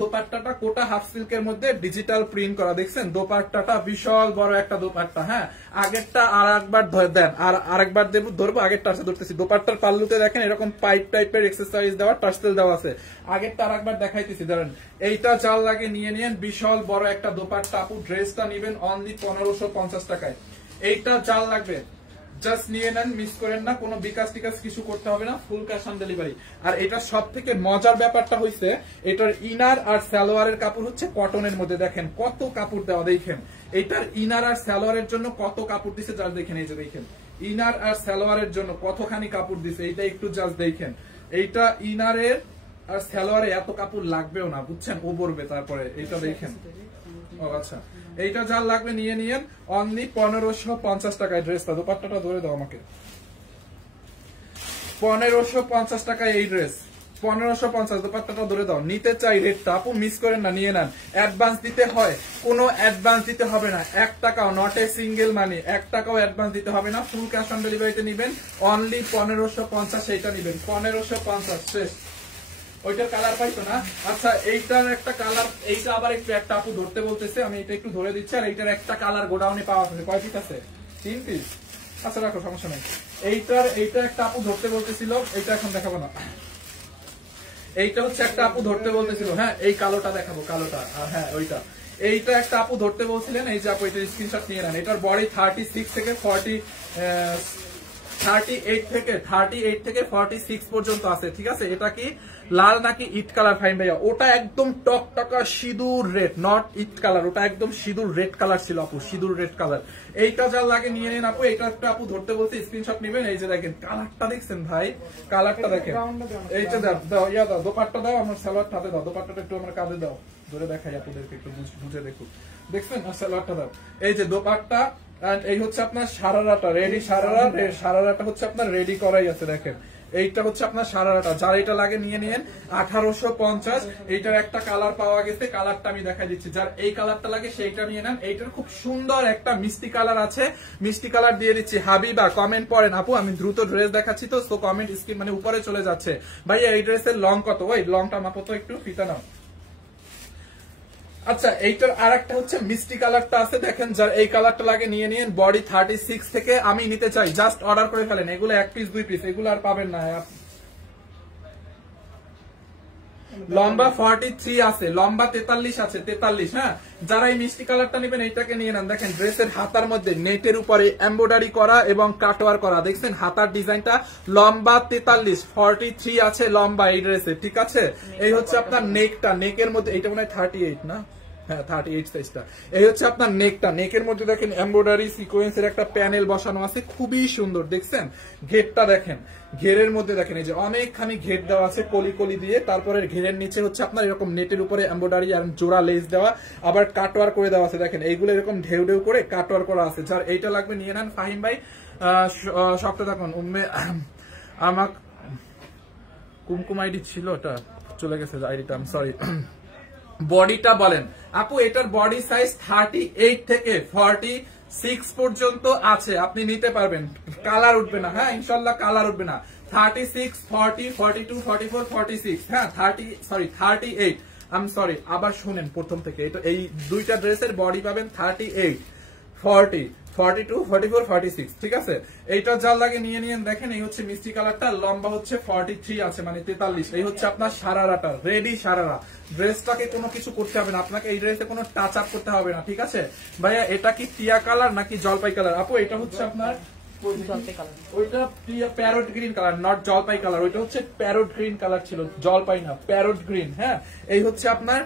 দোপাট্টাটা কোটা হাফ সিল্কের মধ্যে ডিজিটাল প্রিন্ট করা। দেখছেন দোপাট্টাটা বিশাল বড় একটা দোপাট্টা। হ্যাঁ, আগেরটা আর একবার দেন, আর আরেকবার ধরবো। আগেরটা আছে ধরতেছি। দোপাট্টার পাল্লুতে দেখেন এরকম পাইপ টাইপের এক্সেসরিজ দেওয়া, টার্সেল দেওয়া আছে। আগেরটা আর একবার দেখাইতেছি, ধরেন এইটা চাল লাগে নিয়ে নিন। বিশাল বড় একটা দোপাট্টা আপু। ড্রেসটা নিবেন অনলি 1550 টাকায়। এইটা চাল লাগবে জাস্ট নিয়ে নেন, মিস করেন না। কোনো বিকাশ টিকাশ কিছু করতে হবে না, ফুল ক্যাশ অন ডেলিভারি। আর এটা সব থেকে মজার ব্যাপারটা হইছে, এটার ইনার আর সালোয়ারের কাপড় হচ্ছে কটনের মধ্যে। দেখেন কত কাপড় দেওয়া, দেখেন এটার ইনার আর সালোয়ারের জন্য কত কাপড় দিছে, জাস্ট দেখেন। এই যে দেখেন ইনার আর সালোয়ারের জন্য কতখানি কাপড় দিছে, এইটা একটু জাস্ট দেখেন। এইটা ইনারের আর সালোয়ারে এত কাপড় লাগবেও না, বুঝছেন, ও পড়বে। তারপরে এইটা দেখেন, ও আচ্ছা, এইটা যার লাগবে নিয়ে নিয়েন। অনলি 1550 টাকায় ড্রেসটা। দোপাট্টাটা ধরে দাও আমাকে। 1550 টাকায় এই ড্রেস, 1550। দোপাট্টাটা ধরে দাও। নিতে চাই রেটটা আপু, মিস করেন না, নিয়ে নেন। অ্যাডভান্স দিতে হয়, কোনো অ্যাডভান্স দিতে হবে না, 1 টাকাও, নট এ সিঙ্গেল মানি, 1 টাকাও অ্যাডভান্স দিতে হবে না। ফুল ক্যাশ অন ডেলিভারিতে নিবেন। অনলি 1550, এইটা নিবেন 1550 শেষ। ওইটার কালার পাইতো না। আচ্ছা এইটার একটা কালার, এইটা আবার একটু একটা আপু ধরতে বলতেছে, আমি এটা একটু ধরে দিচ্ছি। আর এইটার একটা কালার গোডাউনে পাওয়া আছে, কয় পিস আছে? 3 পিস। আচ্ছা রাখো, সমস্যা নেই। এইটা একটা আপু ধরতে বলতেছিল, এইটা এখন দেখাবো না। এইটা হচ্ছে একটা আপু ধরতে বলতেছিল, হ্যাঁ এই কালোটা দেখাবো, কালোটা, হ্যাঁ ওইটা। এইটা একটা আপু ধরতে বলছিলেন, এই যে আপু এটার স্ক্রিনশট নিয়ে নেন। এটার বডি 36 থেকে 38 থেকে 46 পর্যন্ত আছে, ঠিক আছে। এটা কি লাল নাকি ইট কালার ফাইন ভাইয়া? ওটা একদম টকটকা সিঁদুর রেড, নট ইট কালার, ওটা একদম সিঁদুর রেড কালার ছিল আপু, সিঁদুর রেড কালার। এইটা যা লাগে নিয়ে নিন আপু। এটা একটা আপু ধরতে বলছে, স্ক্রিনশট নেবেন। এই যে দেখেন কালারটা দেখছেন ভাই, কালারটা দেখেন। এইটা দাও, ইয়া দাও, দোপাট্টা দাও, আমার সালোয়ারটা হাতে দাও, দোপাট্টাটা একটু আমার কাঁধে দাও, ধরে দেখাই আপুদেরকে একটু বুঝে দেখুন। দেখছেন সালোয়ারটা দাও, এই যে দোপাট্টা। এই হচ্ছে আপনার সারারাটা, রেডি সারারা, সারারাটা হচ্ছে আপনার রেডি করাই আছে, দেখেন এইটা হচ্ছে আপনার সারারাটা। যার এটা লাগে নিয়ে নিন, 1850। এইটার একটা কালার পাওয়া গেছে, কালারটা আমি দেখাই দিচ্ছি। যার এই কালারটা লাগে সেইটা নিয়ে নেন। এইটার খুব সুন্দর একটা মিষ্টি কালার আছে, মিষ্টি কালার দিয়ে দিচ্ছি। হাবিবা কমেন্ট পড়েন আপু, আমি দ্রুত ড্রেস দেখাচ্ছি তো, সো কমেন্ট স্ক্রিন মানে উপরে চলে যাচ্ছে। ভাইয়া এই ড্রেসের লং কত? ওই লংটা মাপো তো একটু, ফিতা নাও। আচ্ছা এইটার আর একটা হচ্ছে মিষ্টি কালারটা আছে, দেখেন যার এই কালারটা লাগে নিয়ে নিন। বডি 36 থেকে, আমি নিতে চাই জাস্ট অর্ডার করে ফেলেন। এগুলো 1 পিস 2 পিস, এগুলো আর পাবেন না। লম্বা 43 আছে, লম্বা 43 আছে, 43। হ্যাঁ, যারা এই মিষ্টি কালারটা নেবেন এইটাকে নিয়ে নেন। দেখেন ড্রেসের হাতার মধ্যে নেটের উপরে এমব্রয়ডারি করা এবং কাটওয়ার করা, দেখছেন হাতার ডিজাইনটা। লম্বা 43, 43 আছে লম্বা এই ড্রেসে, ঠিক আছে। এই হচ্ছে আপনার নেকটা, নেকের মধ্যে এইটা মনে হয় 38 না, হ্যাঁ 38 সাইজটা। এই হচ্ছে আপনার নেকটা, নেকের মধ্যে দেখেন এমব্রয়ডারি সিকোয়েন্সের একটা প্যানেল বসানো আছে, খুবই সুন্দর। দেখছেন ঘেরটা দেখেন, ঘেরের মধ্যে দেখেন এই যে অনেকখানি ঘের দেওয়া আছে কলি কলি দিয়ে। তারপরে ঘেরের নিচে হচ্ছে আপনার এরকম নেটের উপরে এমব্রয়ডারি আর জোড়া লেস দেওয়া, আবার কাটওয়ার করে দেওয়া আছে। দেখেন এইগুলো এরকম ঢেউ ঢেউ করে কাটওয়ার করা আছে। যার এইটা লাগবে নিয়ে নেন। ফাহিম ভাই শক্ত থাকুন। আমার কুমকুম আইডি ছিল, ওটা চলে গেছে আইডিটা, আই এম সরি। বডিটা বলেন আপু, এটার বডি সাইজ 38 থেকে 46 পর্যন্ত আছে, আপনি নিতে পারবেন। কালার উঠবে না, হ্যাঁ ইনশাল্লাহ কালার উঠবে না। 36, 40, 42, 44, 46, হ্যাঁ 38, আমি সরি, আবার শুনেন প্রথম থেকে। এটা এই দুইটা ড্রেসের বডি পাবেন 38, 40, 42, 44, 46, ঠিক আছে। এইটা যার লাগে নিয়ে নিন। দেখেন এই হচ্ছে মিষ্টি কালারটা, লম্বা হচ্ছে 43 আছে মানে 43। এই হচ্ছে আপনার সারারাটা, রেডি সারারা। ড্রেসটাকে কোনো কিছু করতে হবে না আপনাকে, এই ড্রেসে কোনো টাচ আপ করতে হবে না, ঠিক আছে ভাইয়া। এটা কি টিয়া কালার নাকি জলপাই কালার? আপু এটা হচ্ছে আপনার ওইটা প্যারট গ্রিন কালার, নট জলপাই কালার। ওইটা হচ্ছে প্যারট গ্রিন কালার ছিল, জলপাই না, প্যারট গ্রিন। হ্যাঁ, এই হচ্ছে আপনার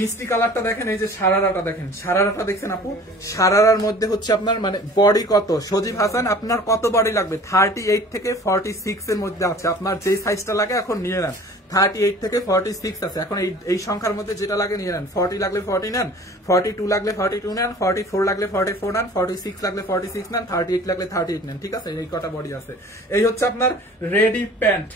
মিষ্টি কালারটা। দেখেন এই যে সারারাটা দেখেন, সারারাটা দেখছেন আপু, সারারার মধ্যে হচ্ছে আপনার মানে বডি কত? সজীব হাসান আপনার কত বডি লাগবে? 38 থেকে 46 এর মধ্যে আছে, আপনার যে সাইজটা লাগে এখন নিয়ে নেন। 38 থেকে 46 আছে, এখন এই সংখ্যার মধ্যে যেটা লাগে নিয়ে নেন। 40 লাগলে 40 নেন, 42 লাগলে 42 নেন, 44 লাগলে 44 নেন, 46 লাগলে 46 নেন, 38 লাগলে 38 নেন, ঠিক আছে। এই কটা বডি আছে। এই হচ্ছে আপনার রেডি প্যান্ট,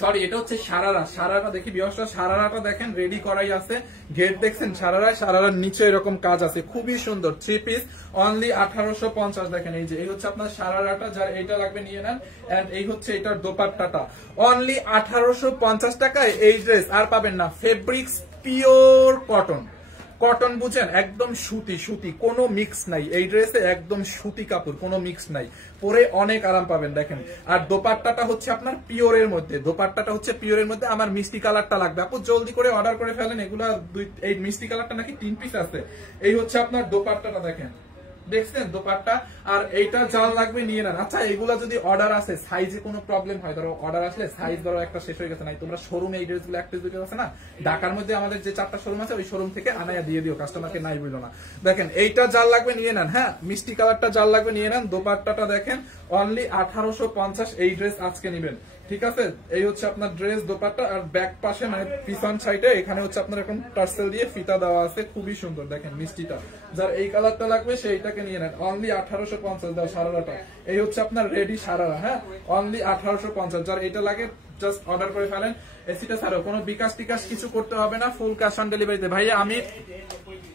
সরি এটা হচ্ছে সারারা। সারারা দেখি বিয়সটা, সারারাটা দেখেন রেডি করাই আছে। ঘের দেখছেন সারারায়, সারারার নিচে এরকম কাজ আছে, খুবই সুন্দর। 3 পিস অনলি 1850। দেখেন এই যে এই হচ্ছে আপনার সারারাটা, যার এইটা লাগবে নিয়ে নেন। এন্ড এই হচ্ছে এটার দোপাট্টাটা, অনলি 1850 টাকায় এই ড্রেস আর পাবেন না। ফেব্রিক্স পিওর কটন, কটন বুঝেন, একদম সুতি, সুতি কোনো মিক্স নাই এই ড্রেসে, একদম সুতি কাপড়, কোনো মিক্স নাই, পরে অনেক আরাম পাবেন। দেখেন আর দোপাট্টাটা হচ্ছে আপনার পিওরের মধ্যে, দোপাট্টাটা হচ্ছে পিওরের মধ্যে। আমার মিষ্টি কালারটা লাগবে আপু, জলদি করে অর্ডার করে ফেলেন। এগুলা এই মিষ্টি কালারটা নাকি 3 পিস আছে। এই হচ্ছে আপনার দোপাট্টাটা দেখেন, দেখছেন দোপাট্টা। আর এইটা যার লাগবে নিয়ে নেন। আচ্ছা এগুলা যদি অর্ডার আসে, সাইজে কোনো প্রবলেম হয়, ধরো অর্ডার আসলে সাইজ ধরো একটা শেষ হয়ে গেছে, নাই তোমরা শোরুমে এই ড্রেসগুলো একটা দুটো আছে না, ঢাকার মধ্যে আমাদের যে 4টা শোরুম আছে, ওই শোরুম থেকে আনায়া দিয়ে দিও, কাস্টমারকে নাই বললো না। দেখেন এইটা যার লাগবে নিয়ে নেন। হ্যাঁ, মিষ্টি কালারটা যার লাগবে নিয়ে নেন। দোপাট্টাটা দেখেন অনলি 1850, এই ড্রেস আজকে নিবেন, ঠিক আছে। এই হচ্ছে আপনার ড্রেস, দোপাট্টা। আর ব্যাক পাশে মানে পিছন সাইডে এখানে হচ্ছে আপনার এরকম টার্সেল দিয়ে ফিতা দেওয়া আছে, খুবই সুন্দর। দেখেন মিষ্টিটা, যার এই কালারটা লাগবে সেইটাকে নিয়ে নেন, অনলি 1850 দাও সারারাটা। এই হচ্ছে আপনার রেডি সারারা, হ্যাঁ অনলি 1850। যার এটা লাগে জাস্ট অর্ডার করে ফেলেন। এসিটা ছাড়াও কোনো বিকাশ টিকাশ কিছু করতে হবে না, ফুল ক্যাশ অন ডেলিভারিতে। ভাইয়া আমি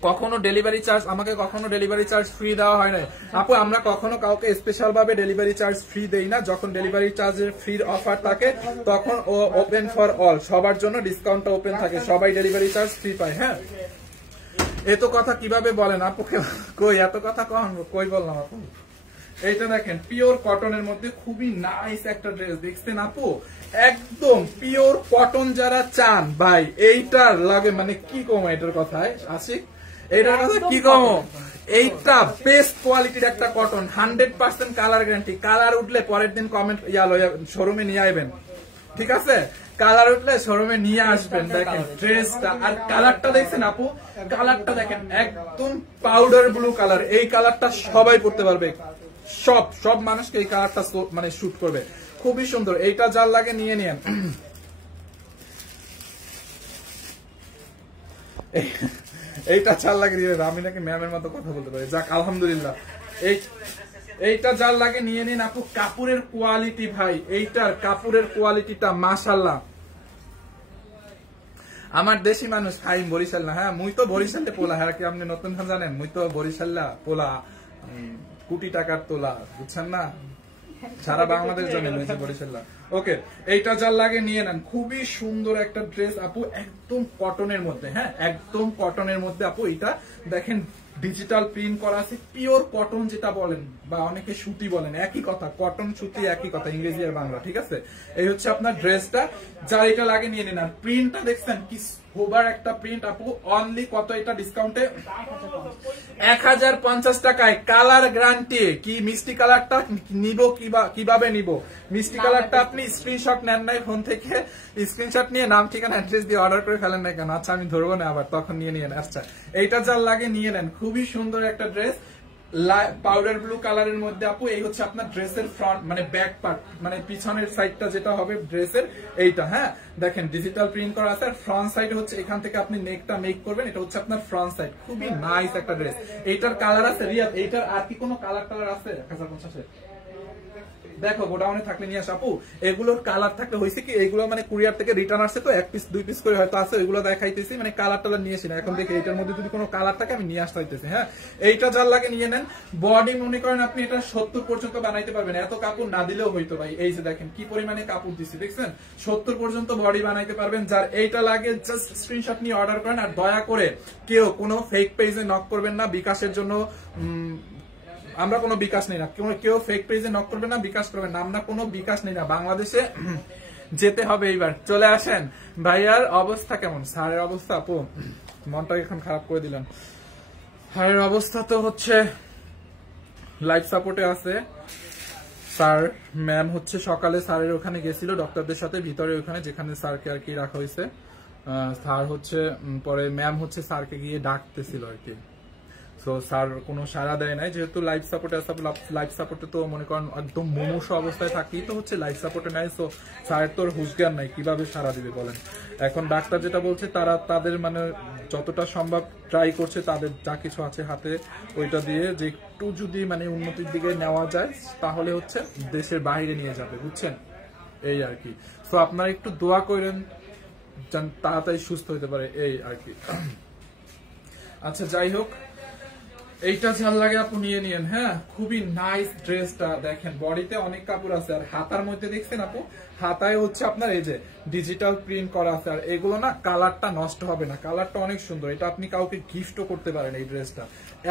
কখনো ডেলিভারি চার্জ, আমাকে কখনো ডেলিভারি চার্জ ফ্রি দেওয়া হয় না আপু। আমরা কখনো কাউকে স্পেশাল ভাবে ডেলিভারি চার্জ ফ্রি দেই না। যখন ডেলিভারি চার্জের ফ্রির অফার থাকে তখন ও ওপেন ফর অল, সবার জন্য ডিসকাউন্টটা ওপেন থাকে, সবাই ডেলিভারি চার্জ ফ্রি পায়। হ্যাঁ, এত কথা কিভাবে বলেন আপু? কই এত কথা কই বললাম আপু? এইটা দেখেন পিওর কটনের মধ্যে খুবই নাইস একটা ড্রেস, দেখছেন আপু? একদম পিওর কটন যারা চান ভাই এইটার লাগে, মানে কি কম এটার কথায় আশিক, এইটার কথা কি কম? এইটা বেস্ট কোয়ালিটির একটা কটন, 100% কালার গ্যারান্টি। কালার উঠলে পরের দিন কমেন্ট শোরুমে নিয়ে আসবেন, ঠিক আছে? কালার উঠলে শোরুমে নিয়ে আসবেন। দেখেন ড্রেসটা, আর কালারটা দেখছেন আপু? কালারটা দেখেন একদম পাউডার ব্লু কালার। এই কালারটা সবাই পড়তে পারবে, সব মানুষকে এই কালারটা মানে শুট করবে, খুবই সুন্দর। এইটা যার লাগে নিয়ে নিয়েন। এইটা যার লাগে নিয়ে, আমি নাকি ম্যামের মতো কথা বলতে পারি, যাক আলহামদুলিল্লাহ। এইটা যার লাগে নিয়ে নিন আপু। কাপড়ের কোয়ালিটি ভাই, এইটার কাপড়ের কোয়ালিটিটা মাশাআল্লাহ। আমার দেশি মানুষ খাই বরিশাল না, হ্যাঁ মুই তো বরিশালে পোলা, হ্যাঁ কি আপনি নতুন জানেন? মুই তো বরিশাল্লা পোলা, কোটি টাকার তোলা, বুঝছেন না? সারা বাংলাদেশ জানেন বরিশাল্লা। ওকে, এইটা যার লাগে নিয়ে নেন, খুবই সুন্দর একটা ড্রেস আপু, একদম কটনের মধ্যে। হ্যাঁ, একদম কটনের মধ্যে আপু। এটা দেখেন ডিজিটাল প্রিন্ট করা আছে, পিওর কটন যেটা বলেন, বা অনেকে সুতি বলেন, একই কথা, কটন সুতি একই কথা, ইংরেজি আর বাংলা, ঠিক আছে? এই হচ্ছে আপনার ড্রেসটা, যার এটা লাগে নিয়ে নিন। আর প্রিন্টটা দেখছেন কি হোবার একটা প্রিন্ট আপু। অনলি কত এটা ডিসকাউন্টে? 1050 টাকায়, কালার গ্যারান্টি। কি মিষ্টি কালারটা নিব, কিভাবে নিব? মিষ্টি কালারটা আপনি স্ক্রিনশট নেন নাই ফোন থেকে, স্ক্রিনশট নিয়ে নাম ঠিকানা অ্যাড্রেস দিয়ে অর্ডার করে ফেলেন না কেন? আচ্ছা আমি ধরবো না আবার, তখন নিয়ে নিয়েন। আচ্ছা, এইটা যার লাগে নিয়ে নেন, খুবই সুন্দর একটা ড্রেস, পাউডার ব্লু কালারের মধ্যে আপু। এই হচ্ছে আপনার ড্রেসের ফ্রন্ট, মানে ব্যাক পার্ট, মানে পিছনের সাইডটা যেটা হবে ড্রেসের, এইটা। হ্যাঁ, দেখেন ডিজিটাল প্রিন্ট করা আছে। আর ফ্রন্ট সাইড হচ্ছে এখান থেকে আপনি নেকটা মেক করবেন, এটা হচ্ছে আপনার ফ্রন্ট সাইড। খুবই নাইস একটা ড্রেস। এইটার কালার আছে রিয়াদ, এইটার আর কি কোনো কালার টালার আছে? 1050 দেখো গোডাউনে থাকলে নিয়ে আস আপু। এগুলোর কালার থাকলে হয়েছে কি, এগুলো মানে কুরিয়ার থেকে রিটার্ন আসছে তো, 1 পিস 2 পিস করে হয়তো আছে, এগুলো দেখাইতেছি, মানে কালার টালার নিয়ে আসি না। এখন দেখি এইটার মধ্যে যদি কোনো কালার থাকে আমি নিয়ে আসতে হইতেছি। হ্যাঁ, এইটা যার লাগে নিয়ে নেন। বডি মনে করেন আপনি এটা 70 পর্যন্ত বানাইতে পারবেন, এত কাপড় না দিলেও হইতো ভাই। এই যে দেখেন কি পরিমাণে কাপড় দিচ্ছি, দেখছেন? 70 পর্যন্ত বডি বানাইতে পারবেন। যার এইটা লাগে জাস্ট স্ক্রিনশট নিয়ে অর্ডার করেন। আর দয়া করে কেউ কোনো ফেক পেজে নক করবেন না, বিকাশের জন্য আমরা কোনো বিকাশ নেই না, কেউ ফেক পেজে নক করবে না, বিকাশ করবেন না, আমরা কোনো বিকাশ নেই না। বাংলাদেশে যেতে হবে এইবার, চলে আসেন। ভাইয়ার অবস্থা কেমন? স্যারের অবস্থা আপু, মনটা এখন খারাপ করে দিলেন। স্যারের অবস্থা তো হচ্ছে লাইফ সাপোর্টে আছে স্যার। ম্যাম হচ্ছে সকালে স্যারের ওখানে গেছিল ডক্টরদের সাথে, ভিতরে ওখানে যেখানে স্যারকে আর কি রাখা হয়েছে। স্যার হচ্ছে পরে ম্যাম হচ্ছে স্যারকে গিয়ে ডাকতেছিল আর কি। সো স্যার কোনো সাড়া দেয় নাই, যেহেতু লাইফ সাপোর্টে আছে। লাইফ সাপোর্টে তো মনে করেন একদম মুমূর্ষ অবস্থায় থাকি, তো হচ্ছে লাইফ সাপোর্টে নাই। সো স্যারের তোর হুঁশজ্ঞান নাই, কিভাবে সাড়া দিবে বলেন? এখন ডাক্তার যেটা বলছে, তাদের মানে যতটা সম্ভব ট্রাই করছে, তাদের যা কিছু আছে হাতে ওইটা দিয়ে, যে একটু যদি মানে উন্নতির দিকে নেওয়া যায় তাহলে হচ্ছে দেশের বাইরে নিয়ে যাবে, বুঝছেন? এই আর কি। সো আপনারা একটু দোয়া করেন যেন তাড়াতাড়ি সুস্থ হতে পারে, এই আর কি। আচ্ছা যাই হোক, এইটা যার লাগে আপু নিয়ে নিয়েন। হ্যাঁ, খুবই নাইস ড্রেসটা, দেখেন বডিতে অনেক কাপড় আছে। আর হাতার মধ্যে দেখছেন আপু, হাতায় হচ্ছে আপনার এই যে ডিজিটাল প্রিন্ট করা আছে। আর এগুলো না কালারটা নষ্ট হবে না, কালারটা অনেক সুন্দর। এটা আপনি কাউকে গিফটও করতে পারেন এই ড্রেসটা,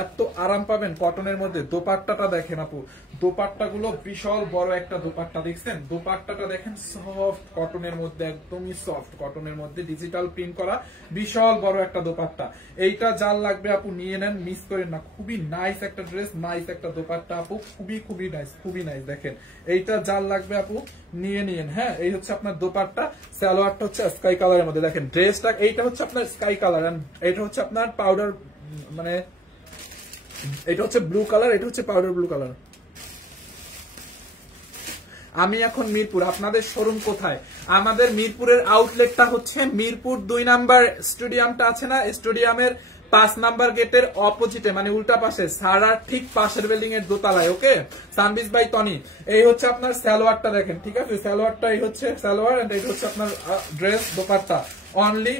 এত আরাম পাবেন কটনের মধ্যে। দোপাট্টাটা দেখেন আপু, দোপাট্টা গুলো বিশাল বড় একটা দোপাট্টা, দেখছেন? দোপাট্টাটা দেখেন সফট কটনের মধ্যে, একদমই সফট কটনের মধ্যে ডিজিটাল প্রিন্ট করা, বিশাল বড় একটা দোপাট্টা। এইটা যার লাগবে আপু নিয়ে নেন, মিস করেন না। খুবই নাইস একটা ড্রেস, নাইস একটা দোপাট্টা আপু, খুবই নাইস, খুবই নাইস। দেখেন এইটা যার লাগবে আপু নিয়ে নিয়েন। হ্যাঁ, এই হচ্ছে আপনার দোপাট্টা, সালোয়ারটা হচ্ছে স্কাই কালারের মধ্যে। দেখেন ড্রেসটা, এইটা হচ্ছে আপনার স্কাই কালার, এটা হচ্ছে আপনার পাউডার, মানে এটা হচ্ছে ব্লু কালার, এটা হচ্ছে পাউডার ব্লু কালার। আমি এখন মিরপুর, আপনাদের শোরুম কোথায়? আমাদের মিরপুরের আউটলেটটা হচ্ছে মিরপুর 2 নাম্বার স্টেডিয়ামটা আছে না, স্টেডিয়ামের 5 নাম্বার গেটের অপোজিটে, মানে উল্টা পাশে, সারার ঠিক পাশের বিল্ডিং এর দোতলায়। ওকে, সানবিজ বাই টনি। এই হচ্ছে আপনার সালোয়ারটা দেখেন, ঠিক আছে? সালোয়ারটা এই হচ্ছে সালোয়ার, এন্ড এই হচ্ছে আপনার ড্রেস দোপাট্টা। অনলি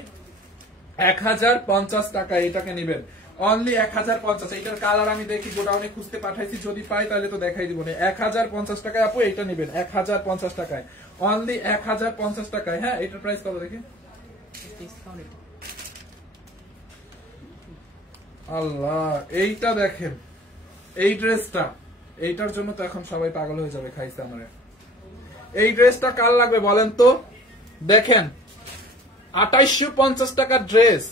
1050 টাকা এটাকে নেবেন। অনলি 1050। এইটার কালার আমি দেখি গোডাউনে খুঁজতে পাঠাইছি, যদি পাই তাহলে তো দেখাই দিব না। 1050 টাকায় আপু এইটা নেবেন, 1050 টাকায়, অনলি 1050 টাকায়। হ্যাঁ, এটার প্রাইস কত দেখি? আল্লাহ, এইটা দেখেন, এই ড্রেসটা, এইটার জন্য তো এখন সবাই পাগল হয়ে যাবে, খাইছে আমারে। এই ড্রেসটা কার লাগবে বলেন তো? দেখেন 2850 টাকার ড্রেস,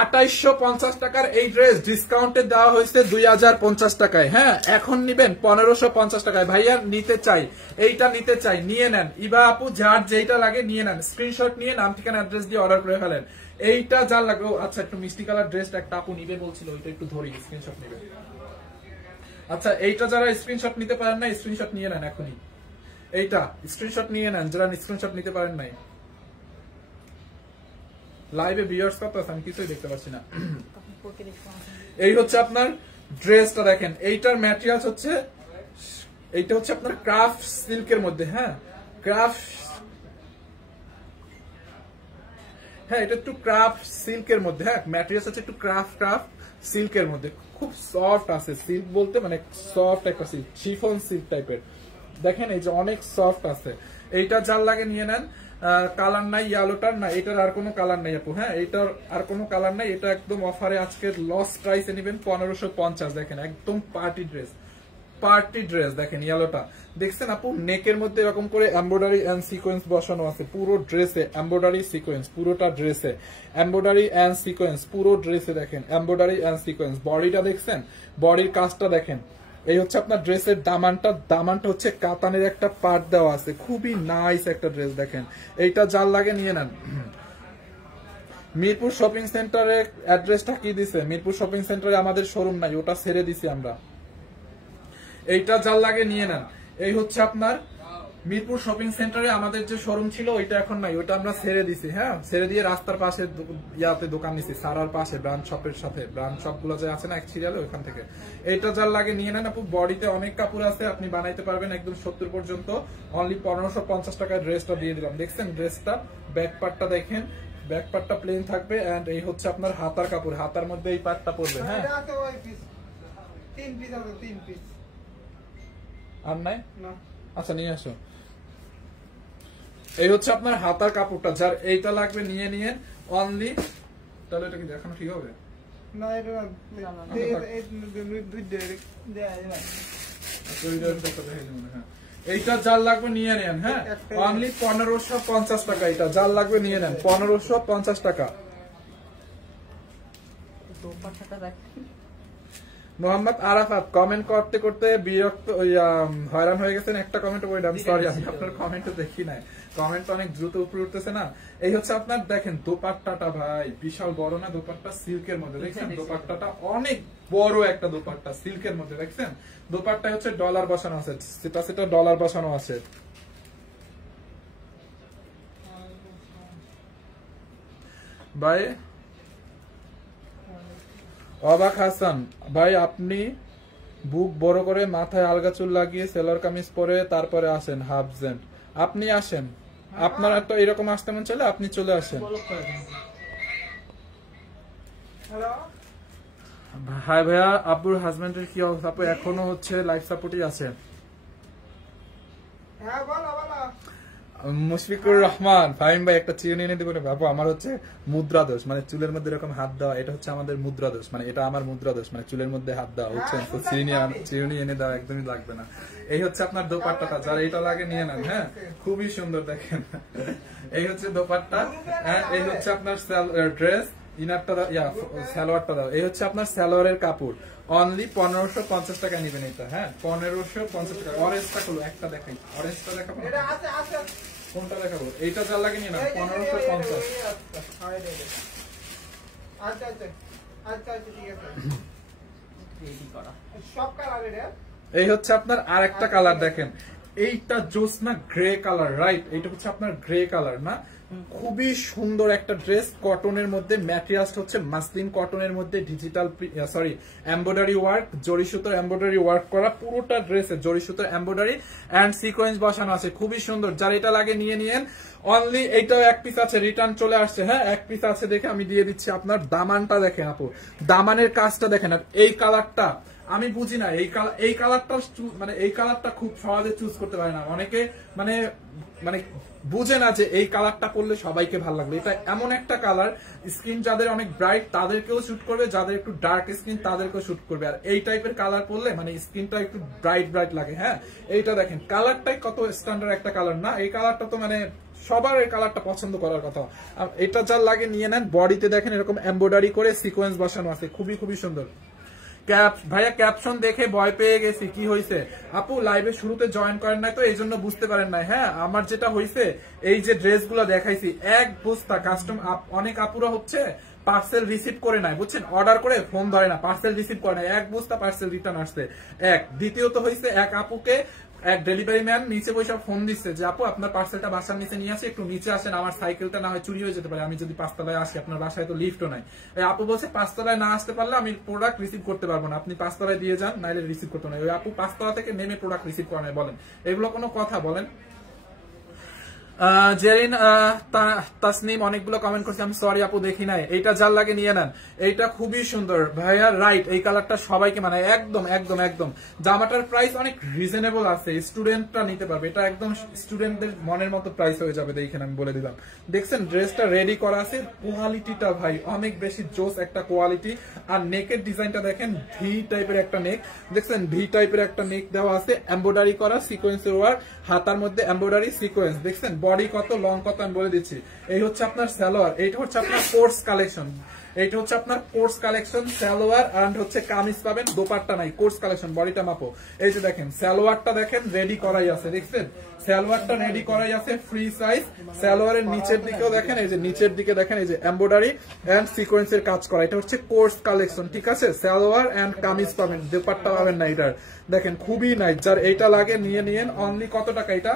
2850 টাকার এই ড্রেস ডিসকাউন্টে দেওয়া হয়েছে 2050 টাকায়। হ্যাঁ, এখন নিবেন 1550 টাকায়। ভাইয়া নিতে চাই, এইটা নিতে চাই, নিয়ে নেন। ইবা আপু যার যেইটা লাগে নিয়ে নেন, স্ক্রিনশট নিয়ে নাম ঠিকানা অ্যাড্রেস দিয়ে অর্ডার করে ফেলেন। এইটা যার লাগবে। আচ্ছা, একটু মিষ্টি কালার ড্রেসটা একটা আপু নিবে বলছিল, ওইটা একটু ধরি, স্ক্রিনশট নিবে। আচ্ছা, এইটা যারা স্ক্রিনশট নিতে পারেন না, স্ক্রিনশট নিয়ে নেন এখনই। এইটা স্ক্রিনশট নিয়ে নেন যারা স্ক্রিনশট নিতে পারেন নাই। লাইভে ভিউয়ার্স কত আছে আমি কিছুই দেখতে পাচ্ছি না। এই হচ্ছে আপনার ড্রেসটা, দেখেন এইটার ম্যাটেরিয়ালস হচ্ছে, এইটা হচ্ছে আপনার ক্রাফট সিল্কের মধ্যে। হ্যাঁ, ক্রাফট, হ্যাঁ এটা একটু ক্রাফট সিল্কের মধ্যে। হ্যাঁ, ম্যাটেরিয়ালস হচ্ছে একটু ক্রাফট সিল্কের মধ্যে, খুব সফট আছে। সিল্ক বলতে মানে সফট একটা সিল্ক, শিফন সিল্ক টাইপের। দেখেন এই যে অনেক সফট আছে। এইটা যার লাগে নিয়ে নেন। কালার নাই ইয়েলোটার, না এটার আর কোনো কালার নাই আপু। হ্যাঁ, এটার আর কোনো কালার নাই। এটা একদম অফারে আজকে লস প্রাইসে নেবেন 1550। দেখেন একদম পার্টি ড্রেস, পার্টি ড্রেস। দেখেন ইয়েলোটা দেখছেন আপু, নেকের মধ্যে এরকম করে এমব্রয়ডারি এন্ড সিকোয়েন্স বসানো আছে পুরো ড্রেসে। এমব্রয়ডারি সিকোয়েন্স পুরোটা ড্রেসে, এমব্রয়ডারি এন্ড সিকোয়েন্স পুরো ড্রেসে। দেখেন এমব্রয়ডারি এন্ড সিকোয়েন্স। বডিটা দেখছেন, বডির কাজটা দেখেন। এই হচ্ছে আপনার ড্রেসের দামানটা। দামানটা হচ্ছে কাতানের একটা পার্ট দেওয়া আছে, খুবই নাইস একটা ড্রেস। দেখেন এইটা যার লাগে নিয়ে নেন। মিরপুর শপিং সেন্টারে অ্যাড্রেসটা কি দিছে? মিরপুর শপিং সেন্টারে আমাদের শোরুম নাই, ওটা ছেড়ে দিছি আমরা। এইটা যার লাগে নিয়ে নেন। এই হচ্ছে আপনার মিরপুর শপিং সেন্টারে আমাদের যে শোরুম ছিল ওইটা এখন নাই, ওইটা আমরা ছেড়ে দিছি। হ্যাঁ, ছেড়ে দিয়ে রাস্তার পাশে ইয়াতে দোকান নিছি, সারার পাশে ব্রাঞ্চ শপের সাথে। ব্রাঞ্চ শপ গুলো যে আছে না এক সিরিয়ালে, ওইখান থেকে। এইটা যার লাগে নিয়ে নেন আপু। বডিতে অনেক কাপড় আছে, আপনি বানাইতে পারবেন একদম 70 পর্যন্ত। অনলি 1550 টাকায় ড্রেসটা দিয়ে দিলাম। দেখছেন ড্রেসটা, ব্যাক পার্টটা দেখেন, ব্যাক পার্টটা প্লেন থাকবে। এন্ড এই হচ্ছে আপনার হাতার কাপড়, হাতার মধ্যে এই পার্টটা পড়বে। হ্যাঁ, 3 পিস আর নাই? আচ্ছা, নিয়ে আসো। এই হচ্ছে আপনার হাতার কাপড়টা, যার এইটা লাগবে নিয়ে নিয়েন অনলি। তাহলে এটা কি দেখানো ঠিক হবে না? এইটা যার লাগবে নিয়ে নেন। হ্যাঁ, অনলি 1550 টাকা। এটা যার লাগবে নিয়ে নেন, 1550 টাকা। মোহাম্মদ আরাফাত কমেন্ট করতে করতে বিরক্ত হয়রান হয়ে গেছেন। একটা কমেন্ট করে দাম, সরি আমি আপনার কমেন্ট দেখি নাই। কমেন্ট অনেক দ্রুত উপরে উঠতেছে না। এই হচ্ছে আপনার দেখেন দোপাট্টাটা, ভাই বিশাল বড় না দোপাট্টা, সিল্কের মধ্যে। দেখছেন দোপাট্টাটা অনেক বড় একটা দোপাট্টা, সিল্কের মধ্যে। দেখছেন দোপাট্টা হচ্ছে ডলার বসানো আছে, সেটা ডলার বসানো আছে। ভাই অবাক হাসান ভাই, আপনি বুক বড় করে মাথায় আলগা চুল লাগিয়ে সেলার কামিজ পরে তারপরে আসেন হাফ জেন্ট। আপনি আসেন, আপনার একটা এরকম আসতে মন চলে, আপনি চলে আসেন। হাই ভাইয়া, আব্বুর হাজবেন্ডের কি অবস্থা? আপু এখনো হচ্ছে লাইফ সাপোর্টই আছে। মুশফিকুর রহমান ফাহিম ভাই, একটা চিরুনি এনে দেবেন বাবু? আমার হচ্ছে মুদ্রা দোষ, মানে চুলের মধ্যে এরকম হাত দেওয়া, এটা হচ্ছে আমাদের মুদ্রা দোষ। মানে এটা আমার মুদ্রা দোষ, মানে চুলের মধ্যে হাত দেওয়া হচ্ছে। তো চিরুনি এনে দেওয়া একদমই লাগবে না। এই হচ্ছে আপনার দোপাট্টাটা, যারা এটা লাগে নিয়ে নেন। হ্যাঁ, খুবই সুন্দর দেখেন। এই হচ্ছে দোপাট্টা। হ্যাঁ, এই হচ্ছে আপনার ড্রেস, ইনারটা সালোয়ারটা দাও। এই হচ্ছে আপনার সালোয়ারের কাপড়। অনলি 1550 টাকা নিবেন এটা। হ্যাঁ, 1550 টাকা। অরেঞ্জটা খুলো, একটা দেখাই। অরেঞ্জটা দেখাবো, কোনটা দেখাবো? এইটা যা লাগে নিয়ে না, 1550। এই হচ্ছে আপনার আর একটা কালার দেখেন, এইটা জোসনা গ্রে কালার, রাইট? এইটা হচ্ছে আপনার গ্রে কালার না, খুবই সুন্দর একটা ড্রেস, কটনের মধ্যে, ম্যাটেরিয়ালস হচ্ছে মাসলিন কটনের মধ্যে, ডিজিটাল এমব্রয়ডারি ওয়ার্ক, জরি সুতোর এমব্রয়ডারি ওয়ার্ক করা, পুরোটা ড্রেসে জরি সুতোর এমব্রয়ডারি এন্ড সিকোয়েন্স বসানো আছে, খুবই সুন্দর। যার এটা লাগে নিয়ে নিয়েন। অনলি এইটাও এক পিস আছে, রিটার্ন চলে আসছে। হ্যাঁ, এক পিস আছে দেখে আমি দিয়ে দিচ্ছি। আপনার দামানটা দেখেন আপু, দামানের কাজটা দেখেন। আর এই কালারটা আমি বুঝি না, এই কালারটা মানে এই কালারটা খুব সহজে চুজ করতে পারে না অনেকে, মানে মানে বুঝে না যে এই কালারটা পরলে সবাইকে ভালো লাগবে। এটা এমন একটা কালার, স্কিন যাদের অনেক ব্রাইট তাদেরকেও শুট করবে, যাদের একটু ডার্ক স্কিন তাদেরকেও শুট করবে। আর এই টাইপের কালার পরলে মানে স্কিনটা একটু ব্রাইট ব্রাইট লাগে। হ্যাঁ, এইটা দেখেন, কালারটাই কত স্ট্যান্ডার্ড একটা কালার না, এই কালারটা তো মানে সবার এই কালারটা পছন্দ করার কথা। এটা যার লাগে নিয়ে নেন। বডিতে দেখেন এরকম এমব্রয়ডারি করে সিকোয়েন্স বসানো আছে, খুবই খুবই সুন্দর। ভাইয়া ক্যাপশন দেখে ভয় পেয়ে গেছি, কি হয়েছে আপু? লাইভে শুরুতে জয়েন করেন নাই তো এই জন্য বুঝতে পারেন নাই। হ্যাঁ, আমার যেটা হয়েছে, এই যে ড্রেসগুলো দেখাইছি এক বস্তা কাস্টম, অনেক আপুরা হচ্ছে পার্সেল রিসিভ করে নাই, বুঝছেন, অর্ডার করে ফোন ধরে না, পার্সেল রিসিভ করে নাই, এক বস্তা পার্সেল রিটার্ন আসছে। দ্বিতীয়ত হয়েছে, এক আপুকে এক ডেলিভারি ম্যান নিচে বসে ফোন দিচ্ছে যে আপু আপনার পার্সেলটা বাসার নিচে নিয়ে আসে, একটু নিচে আসেন, আমার সাইকেলটা না হয় চুরি হয়ে যেতে পারে, আমি যদি 5 তলায় আসি, আপনার বাসায় তো লিফটও নাই। আপু বলছে 5 তলায় না আসতে পারলে আমি প্রোডাক্ট রিসিভ করতে পারবো না, আপনি 5 তলায় দিয়ে যান, নাইলে রিসিভ করতে না। ওই আপু 5 তলা থেকে নেমে প্রোডাক্ট রিসিভ করে নাই, বলেন এগুলো কোনো কথা? বলেন। জেরিন তাসনিম অনেকগুলো কমেন্ট করছে, আমি সরি আপু দেখি নাই। এইটা যার লাগে নিয়ে নেন, এইটা খুবই সুন্দর ভাইয়া, রাইট, এই কালারটা সবাইকে মানে একদম একদম একদম। জামাটার প্রাইস অনেক রিজনেবল আছে, স্টুডেন্টরা নিতে পারবে, এটা একদম স্টুডেন্টদের মনের মতো প্রাইস হয়ে যাবে। দেখেন আমি বলে দিলাম, দেখছেন ড্রেসটা রেডি করা আছে, কোয়ালিটিটা ভাই অনেক বেশি জোস একটা কোয়ালিটি। আর নেকের ডিজাইনটা দেখেন, ভি টাইপের একটা নেক, দেখছেন ভি টাইপের একটা নেক দেওয়া আছে, এমব্রয়ডারি করা সিকোয়েন্সের ওয়ার্ক, হাতার মধ্যে এমব্রয়ডারি সিকোয়েন্স, দেখছেন বডি কত লং কত আমি বলে দিচ্ছি। এই হচ্ছে আপনার সালোয়ার, এইটা হচ্ছে আপনার কোর্স কালেকশন, এইটা হচ্ছে আপনার কোর্স কালেকশন সালোয়ার, আর হচ্ছে কামিজ পাবেন, দোপাট্টা নাই, কোর্স কালেকশন, বডিটা মাপো। এই যে দেখেন সালোয়ারটা দেখেন রেডি করাই আছে, দেখছেন সালোয়ারটা রেডি করাই আছে, ফ্রি সাইজ। সালোয়ারের নিচের দিকেও দেখেন, এই যে নিচের দিকে দেখেন, এই যে এমব্রয়ডারি এন্ড সিকোয়েন্সের কাজ করা, এটা হচ্ছে কোর্স কালেকশন, ঠিক আছে। সালোয়ার এন্ড কামিজ পাবেন, দোপাট্টা পাবেন না এটার। দেখেন খুবই নাইস, যার এইটা লাগে নিয়ে নিয়েন। অনলি কত টাকা এটা?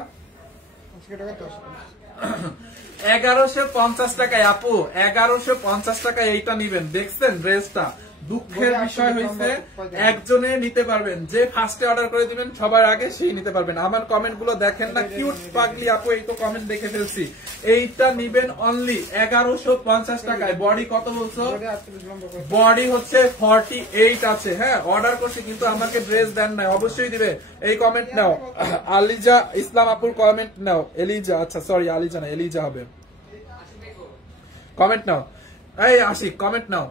1150 টাকায় আপু, 1150 টাকায় এইটা নিবেন। দেখছেন ড্রেসটা, দুঃখের বিষয় হয়েছে একজনে নিতে পারবেন, যে ফার্স্টে অর্ডার করে দিবেন সবার আগে সেই নিতে পারবেন। আমার কমেন্ট গুলো দেখেন না, কিউট পাগলি আপু, এই তো কমেন্ট দেখে ফেলছি। এইটা নিবেন অনলি 1150 টাকায়। বডি কত বলছো? বডি হচ্ছে 48 আছে। হ্যাঁ, অর্ডার করছি কিন্তু আমাকে ড্রেস দেন নাই, অবশ্যই দিবে। এই কমেন্ট নাও, আলিজা ইসলাম আপুর কমেন্ট নাও, এলিজা, আচ্ছা সরি আলিজা না এলিজা হবে। কমেন্ট নাও, এই আশিক কমেন্ট নাও।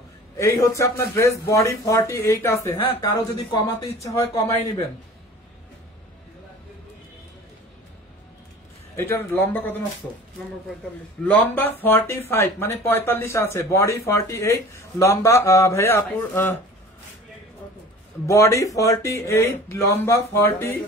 এই হচ্ছে আপনার ড্রেস, বডি 48 আছে। হ্যাঁ, কারো যদি কমাতে ইচ্ছা হয় কমাই নিবেন। এটার লম্বা কত নষ্ট? লম্বা 45 মানে 45 আছে, বডি 48, লম্বা ভাইয়া আপুর বডি 48, লম্বা 45,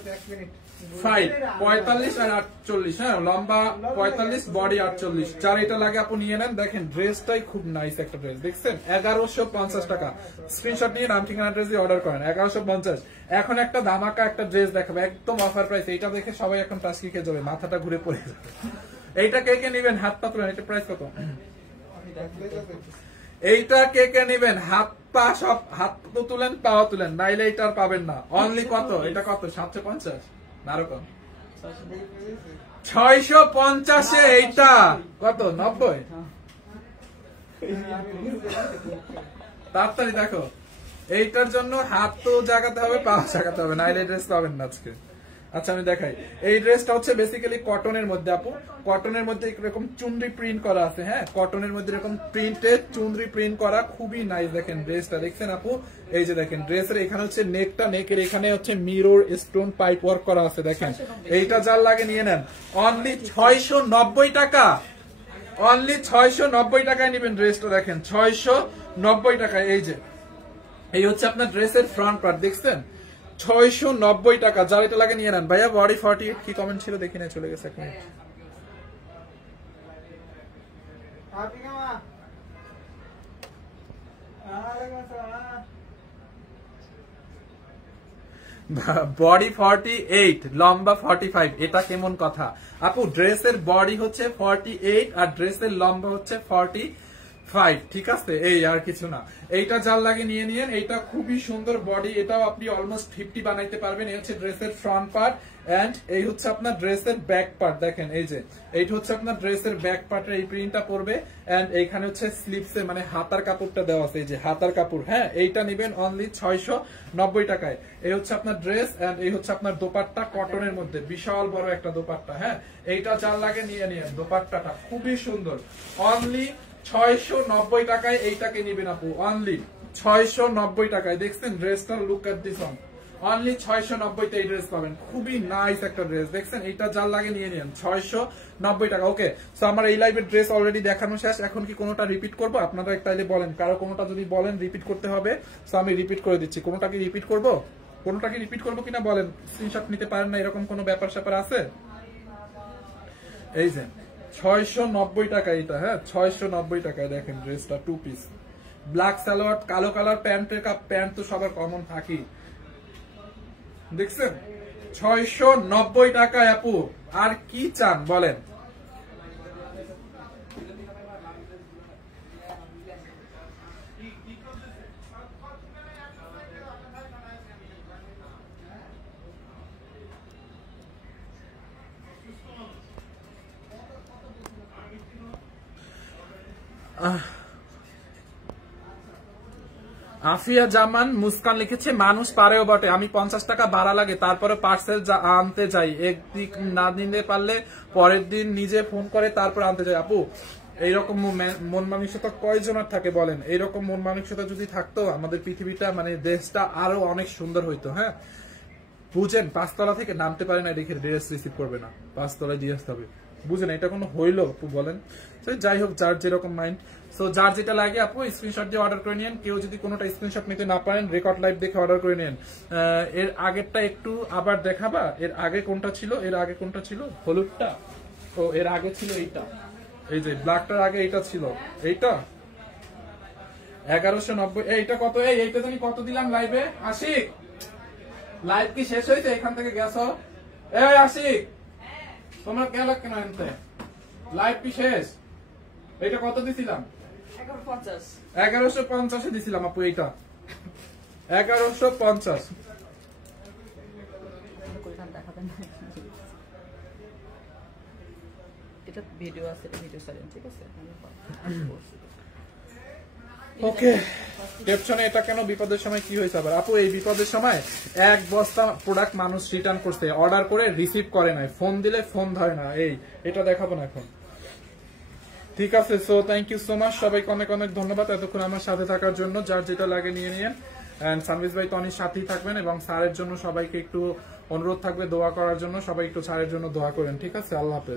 45 আর 48। হ্যাঁ, লম্বা 45, বডি 48। যার এটা লাগে আপু নিয়ে নেন। দেখেন ড্রেসটাই খুব নাইস একটা ড্রেস, দেখছেন 1150 টাকা। স্ক্রিনশট নিয়ে নাম ঠিকানা অ্যাড্রেস দিয়ে অর্ডার করেন। 1150। এখন একটা ধামাকা একটা ড্রেস দেখাবো, একদম অফার প্রাইস। এইটা দেখে সবাই এখন টাস্কি খেয়ে যাবে, মাথাটা ঘুরে পড়ে যাবে। এইটা কে কে নিবেন? হাত পা তুলেন। এটা প্রাইস কত? এইটা কে কে নিবেন? হাত পা সব, হাত তো তুলেন, পাও তুলেন, নাইলে এটা আর পাবেন না। অনলি কত? এটা কত? 750 না রকম 650-এ এইটা কত? 90। তাড়াতাড়ি দেখো, এইটার জন্য হাত তো জাগাতে হবে, পা জাগাতে হবে, নাইলে ড্রেস পাবেন না আজকে। আচ্ছা আমি দেখাই, এই ড্রেসটা হচ্ছে বেসিক্যালি কটনের মধ্যে আপু, কটনের মধ্যে এরকম চুনরি প্রিন্ট করা আছে। হ্যাঁ, কটনের মধ্যে এরকম প্রিন্টেড চুনরি প্রিন্ট করা, খুবই নাইস। দেখেন ড্রেসটা, দেখছেন আপু? এই যে দেখেন ড্রেসের এখানে হচ্ছে নেকটা, নেকের এখানে হচ্ছে মিরর স্টোন পাইপ ওয়ার্ক করা আছে। দেখেন এইটা যার লাগে নিয়ে নেন। অনলি 690 টাকা, অনলি 690 টাকায় নিবেন ড্রেসটা। দেখেন 690 টাকায়। এই যে এই হচ্ছে আপনার ড্রেসের ফ্রন্ট পার্ট, দেখছেন 690 টাকা। যার এটা লাগে নিয়ে নেন। ভাইয়া বডি 48, কি কমেন্ট ছিল দেখি না, চলে গেছে এক মিনিট। বডি 48, লম্বা 45, এটা কেমন কথা আপু? ড্রেসের বডি হচ্ছে 48 আর ড্রেসের লম্বা হচ্ছে 45, ঠিক আছে? এই আর কিছু না। এইটা যার লাগে নিয়ে নিয়েন, এইটা খুবই সুন্দর বডি, এটাও আপনি অলমোস্ট 50 বানাইতে পারবেন। এই হচ্ছে ড্রেসের ফ্রন্ট পার্ট এন্ড এই হচ্ছে আপনার ড্রেসের ব্যাক পার্ট। দেখেন এই যে এইটা হচ্ছে আপনার ড্রেসের ব্যাক পার্টের এই প্রিন্টটা পড়বে এন্ড এইখানে হচ্ছে স্লিপসে মানে হাতার কাপড়টা দেওয়া আছে, এই যে হাতার কাপড়। হ্যাঁ, এইটা নেবেন অনলি 690 টাকায়। এই হচ্ছে আপনার ড্রেস এন্ড এই হচ্ছে আপনার দোপাট্টা কটনের মধ্যে, বিশাল বড় একটা দোপাট্টা। হ্যাঁ, এইটা যার লাগে নিয়ে নিয়েন, দোপাট্টাটা খুবই সুন্দর। অনলি 690 টাকায় এইটাকে নিবেন আপু, অনলি 690 টাকায়। দেখছেন ড্রেসটার look at this one, only 690 তে এই ড্রেস পাবেন, খুবই নাইস একটা ড্রেস। দেখছেন এইটা যার লাগে নিয়ে নিন, 690 টাকা। ওকে, সো আমার এই লাইভের ড্রেস অলরেডি দেখানো শেষ। এখন কি কোনোটা রিপিট করবো? আপনারা তাইলে বলেন, কারো কোনোটা যদি বলেন রিপিট করতে হবে, সো আমি রিপিট করে দিচ্ছি। কোনোটা কি রিপিট করবো? কোনোটা কি রিপিট করবো কিনা বলেন? স্ক্রিনশট নিতে পারেন না, এরকম কোনো ব্যাপার স্যাপার আছে? এই যে 690 টাকা এটা। হ্যাঁ, 690 টাকায় দেখেন ড্রেসটা, 2 পিস ব্ল্যাক সালোয়ার, কালো কালার প্যান্টের প্যান্ট তো সবার কমন থাকি। দেখছেন 690 টাকায় আপু, আর কি চান বলেন? আফিয়া জামান মুস্কান লিখেছে, মানুষ পারেও বটে, আমি 50 টাকা ভাড়া লাগে তারপরে পার্সেল আনতে যাই, একদিন না নিতে পারলে পরের দিন নিজে ফোন করে তারপর আনতে যাই। আপু এইরকম মন মানসিকতা কয়জনের থাকে বলেন? এইরকম মন মানসিকতা যদি থাকতো আমাদের পৃথিবীটা মানে দেশটা আরো অনেক সুন্দর হইতো। হ্যাঁ, বুঝেন, 5 তলা থেকে নামতে পারে না দেখে ড্রেস রিসিভ করবে না, 5 তলায় দিয়ে আসতে হবে। বুঝেন এটা কোনো হইলো আপু বলেন? যাই হোক, যার যেরকম মাইন্ড। সো যার যেটা লাগে আপু স্ক্রিনশট দিয়ে অর্ডার করে নিন। কেউ যদি কোনোটা স্ক্রিনশট নিতে না পারেন, রেকর্ড লাইভ দেখে অর্ডার করে নিন। এর আগেরটা একটু আবার দেখাবা? এর আগে কোনটা ছিল? এর আগে কোনটা ছিল? হলুদটা? ও, এর আগে ছিল এইটা, এই যে ব্ল্যাকটার আগে এইটা ছিল, এইটা 1190। এইটা কত? এইটা জানি কত দিলাম লাইভে? আশিক, লাইভ কি শেষ হয়েছে? এখান থেকে গেছো? এই আশিক, তোমরা কেন কেন আনতে? লাইভ কি শেষ? এটা কত দিছিলাম? 1150 দিছিলাম আপু, এইটা 1150। এটা ভিডিও আছে, ভিডিও সাইলেন্ট, ঠিক আছে? ওকে, ক্যাপশনে এটা কেন বিপদের সময় কি হয়েছে আবার? আপু এই বিপদের সময় এক বস্তা প্রোডাক্ট মানুষ রিটার্ন করছে, অর্ডার করে রিসিভ করে নাই, ফোন দিলে ফোন ধরে না। এটা দেখাবো না এখন, ঠিক আছে? So thank you so much, সবাইকে অনেক অনেক ধন্যবাদ এতক্ষণ আমার সাথে থাকার জন্য। যার যেটা লাগে নিয়ে নিন। এন্ড সানভিজ ভাই তো অনেক সাথেই থাকবেন এবং স্যারের জন্য সবাইকে একটু অনুরোধ থাকবে দোয়া করার জন্য। সবাই একটু স্যারের জন্য দোয়া করেন, ঠিক আছে? আল্লাহ হাফেজ।